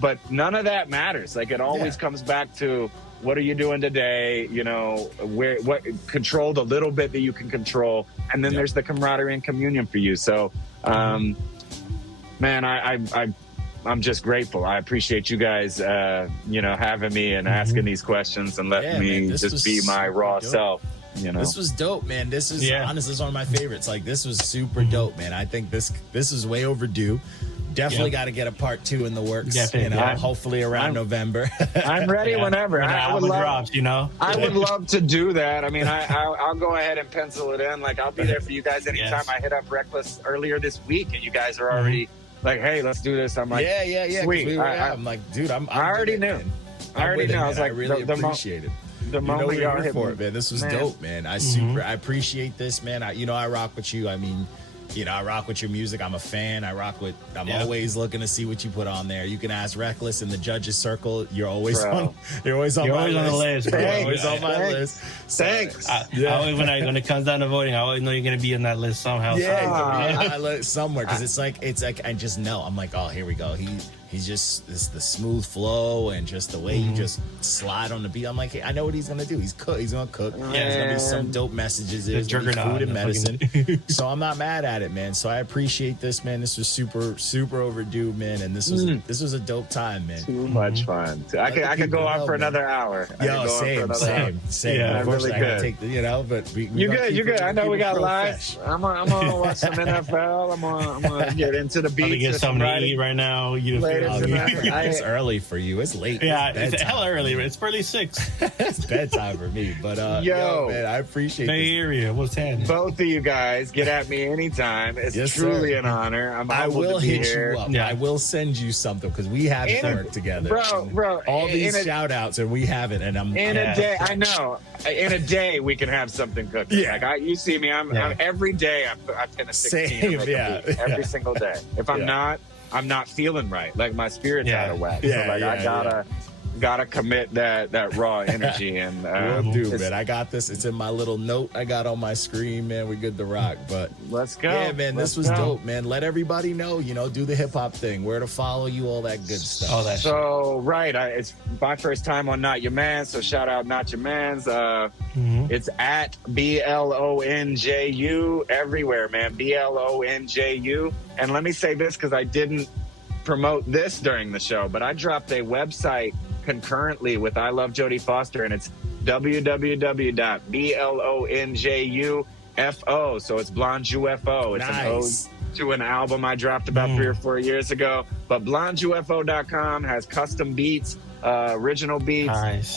but none of that matters. It always comes back to, what are you doing today? What control the little bit that you can control, and then there's the camaraderie and communion for you. So, man, I'm just grateful. I appreciate you guys, having me and asking these questions and letting me just be my raw self. You know, This was dope, man. This is honestly one of my favorites. Like, this was super dope, man. I think this is way overdue. Definitely got to get a part 2 in the works. You know, hopefully around November. I'm ready whenever. When I would love, drops, you know. I would love to do that. I mean, I'll go ahead and pencil it in. Like, I'll be there for you guys anytime. I hit up Reckless earlier this week, and you guys are already like, "Hey, let's do this." I'm like, yeah. Sweet. I'm like, dude, I already knew. I already knew. I was like, I really appreciate it. The moment y'all hit for it, man. This was dope, man. I appreciate this, man. I rock with you. I mean, I rock with your music. I'm a fan. I'm always looking to see what you put on there. You can ask Reckless in the judges circle. You're always on my list. You're always on my list. Thanks. When it comes down to voting, I always know you're gonna be on that list somehow. I look somewhere because it's like I just know. I'm like, oh, here we go. He's just the smooth flow and just the way you just slide on the beat. I'm like, hey, I know what he's gonna do. He's gonna cook. There's gonna be some dope messages. There's gonna be food and medicine. So I'm not mad at it, man. So I appreciate this, man. This was super overdue, man. And this was a dope time, man. Too much fun. I could go on for another hour. Same. Yeah, really good. I gotta take but you're good. I know we got live. I'm gonna watch some NFL. I'm gonna get into the beats. Get something to eat right now. It's early for you. It's late. Yeah, it's hella early. It's barely 6. It's bedtime for me. But man, I appreciate Bay Area. What's happening? Both of you guys get at me anytime. It's truly an honor. I will hit you up. Yeah. I will send you something because we haven't worked together, bro. All these shout outs and we haven't. And I'm in a day. I know. In a day we can have something cooking. Yeah. Like you see me. I'm every day. I pin a 16. Every single day. If I'm not. I'm not feeling right. Like my spirit's out of whack. I gotta commit that raw energy and will do, man. I got this. It's in my little note I got on my screen, man. We're good to rock. But let's go. Yeah, man. This was dope, man. Let everybody know, do the hip hop thing, where to follow you, all that good stuff. All that shit. It's my first time on NotYaManz, so shout out NotYaManz. It's at BLONJU everywhere, man. BLONJU. And let me say this because I didn't promote this during the show, but I dropped a website concurrently with I Love Jodie Foster, and it's www.blonjufo. So it's Blonju. It's an ode to an album I dropped about 3 or 4 years ago. But blonjufo.com has custom beats, original beats. Nice.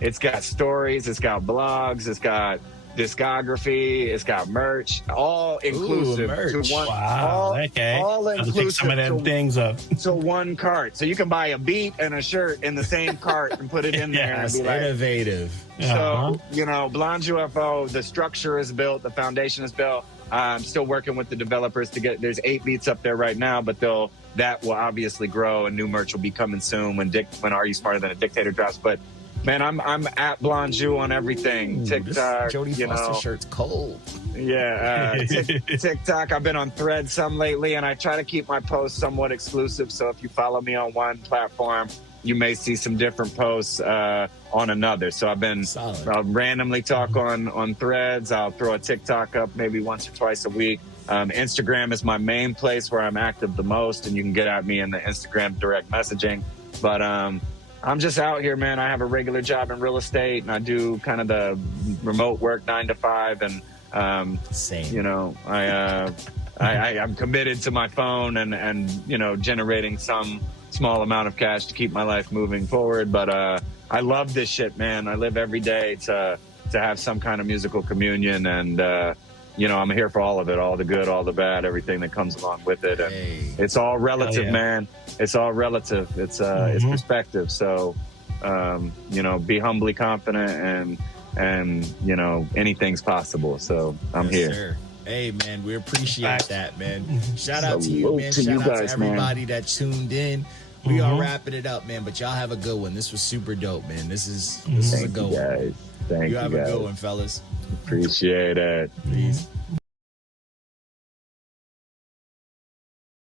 It's got stories, it's got blogs, it's got discography, it's got merch, all inclusive. Merch. To one, wow. all inclusive. Take some of them things up to one cart, so you can buy a beat and a shirt in the same cart and put it in there. And be like, innovative. So Blonju UFO, the structure is built, the foundation is built. I'm still working with the developers to get. There's 8 beats up there right now, but that will obviously grow, and new merch will be coming soon when Are You Smarter Than a Dictator drops. But man, I'm at Blonju on everything. TikTok, Jodie Foster shirt's cold. Yeah, TikTok. I've been on Threads some lately, and I try to keep my posts somewhat exclusive. So if you follow me on one platform, you may see some different posts on another. So I'll randomly talk on Threads. I'll throw a TikTok up maybe once or twice a week. Instagram is my main place where I'm active the most, and you can get at me in the Instagram direct messaging. But I'm just out here, man. I have a regular job in real estate, and I do kind of the remote work 9 to 5. And same. I'm committed to my phone and generating some small amount of cash to keep my life moving forward. But I love this shit, man. I live every day to have some kind of musical communion, and I'm here for all of it, all the good, all the bad, everything that comes along with it. And it's all relative, man. It's all relative. It's perspective. So, be humbly confident and anything's possible. So I'm here. Sir. Hey, man, we appreciate that, man. Shout out to you, man. Shout out to everybody that tuned in. We are wrapping it up, man, but y'all have a good one. This was super dope, man. This is a good one. Thank you, have guys. a good one, fellas. Appreciate it. Peace.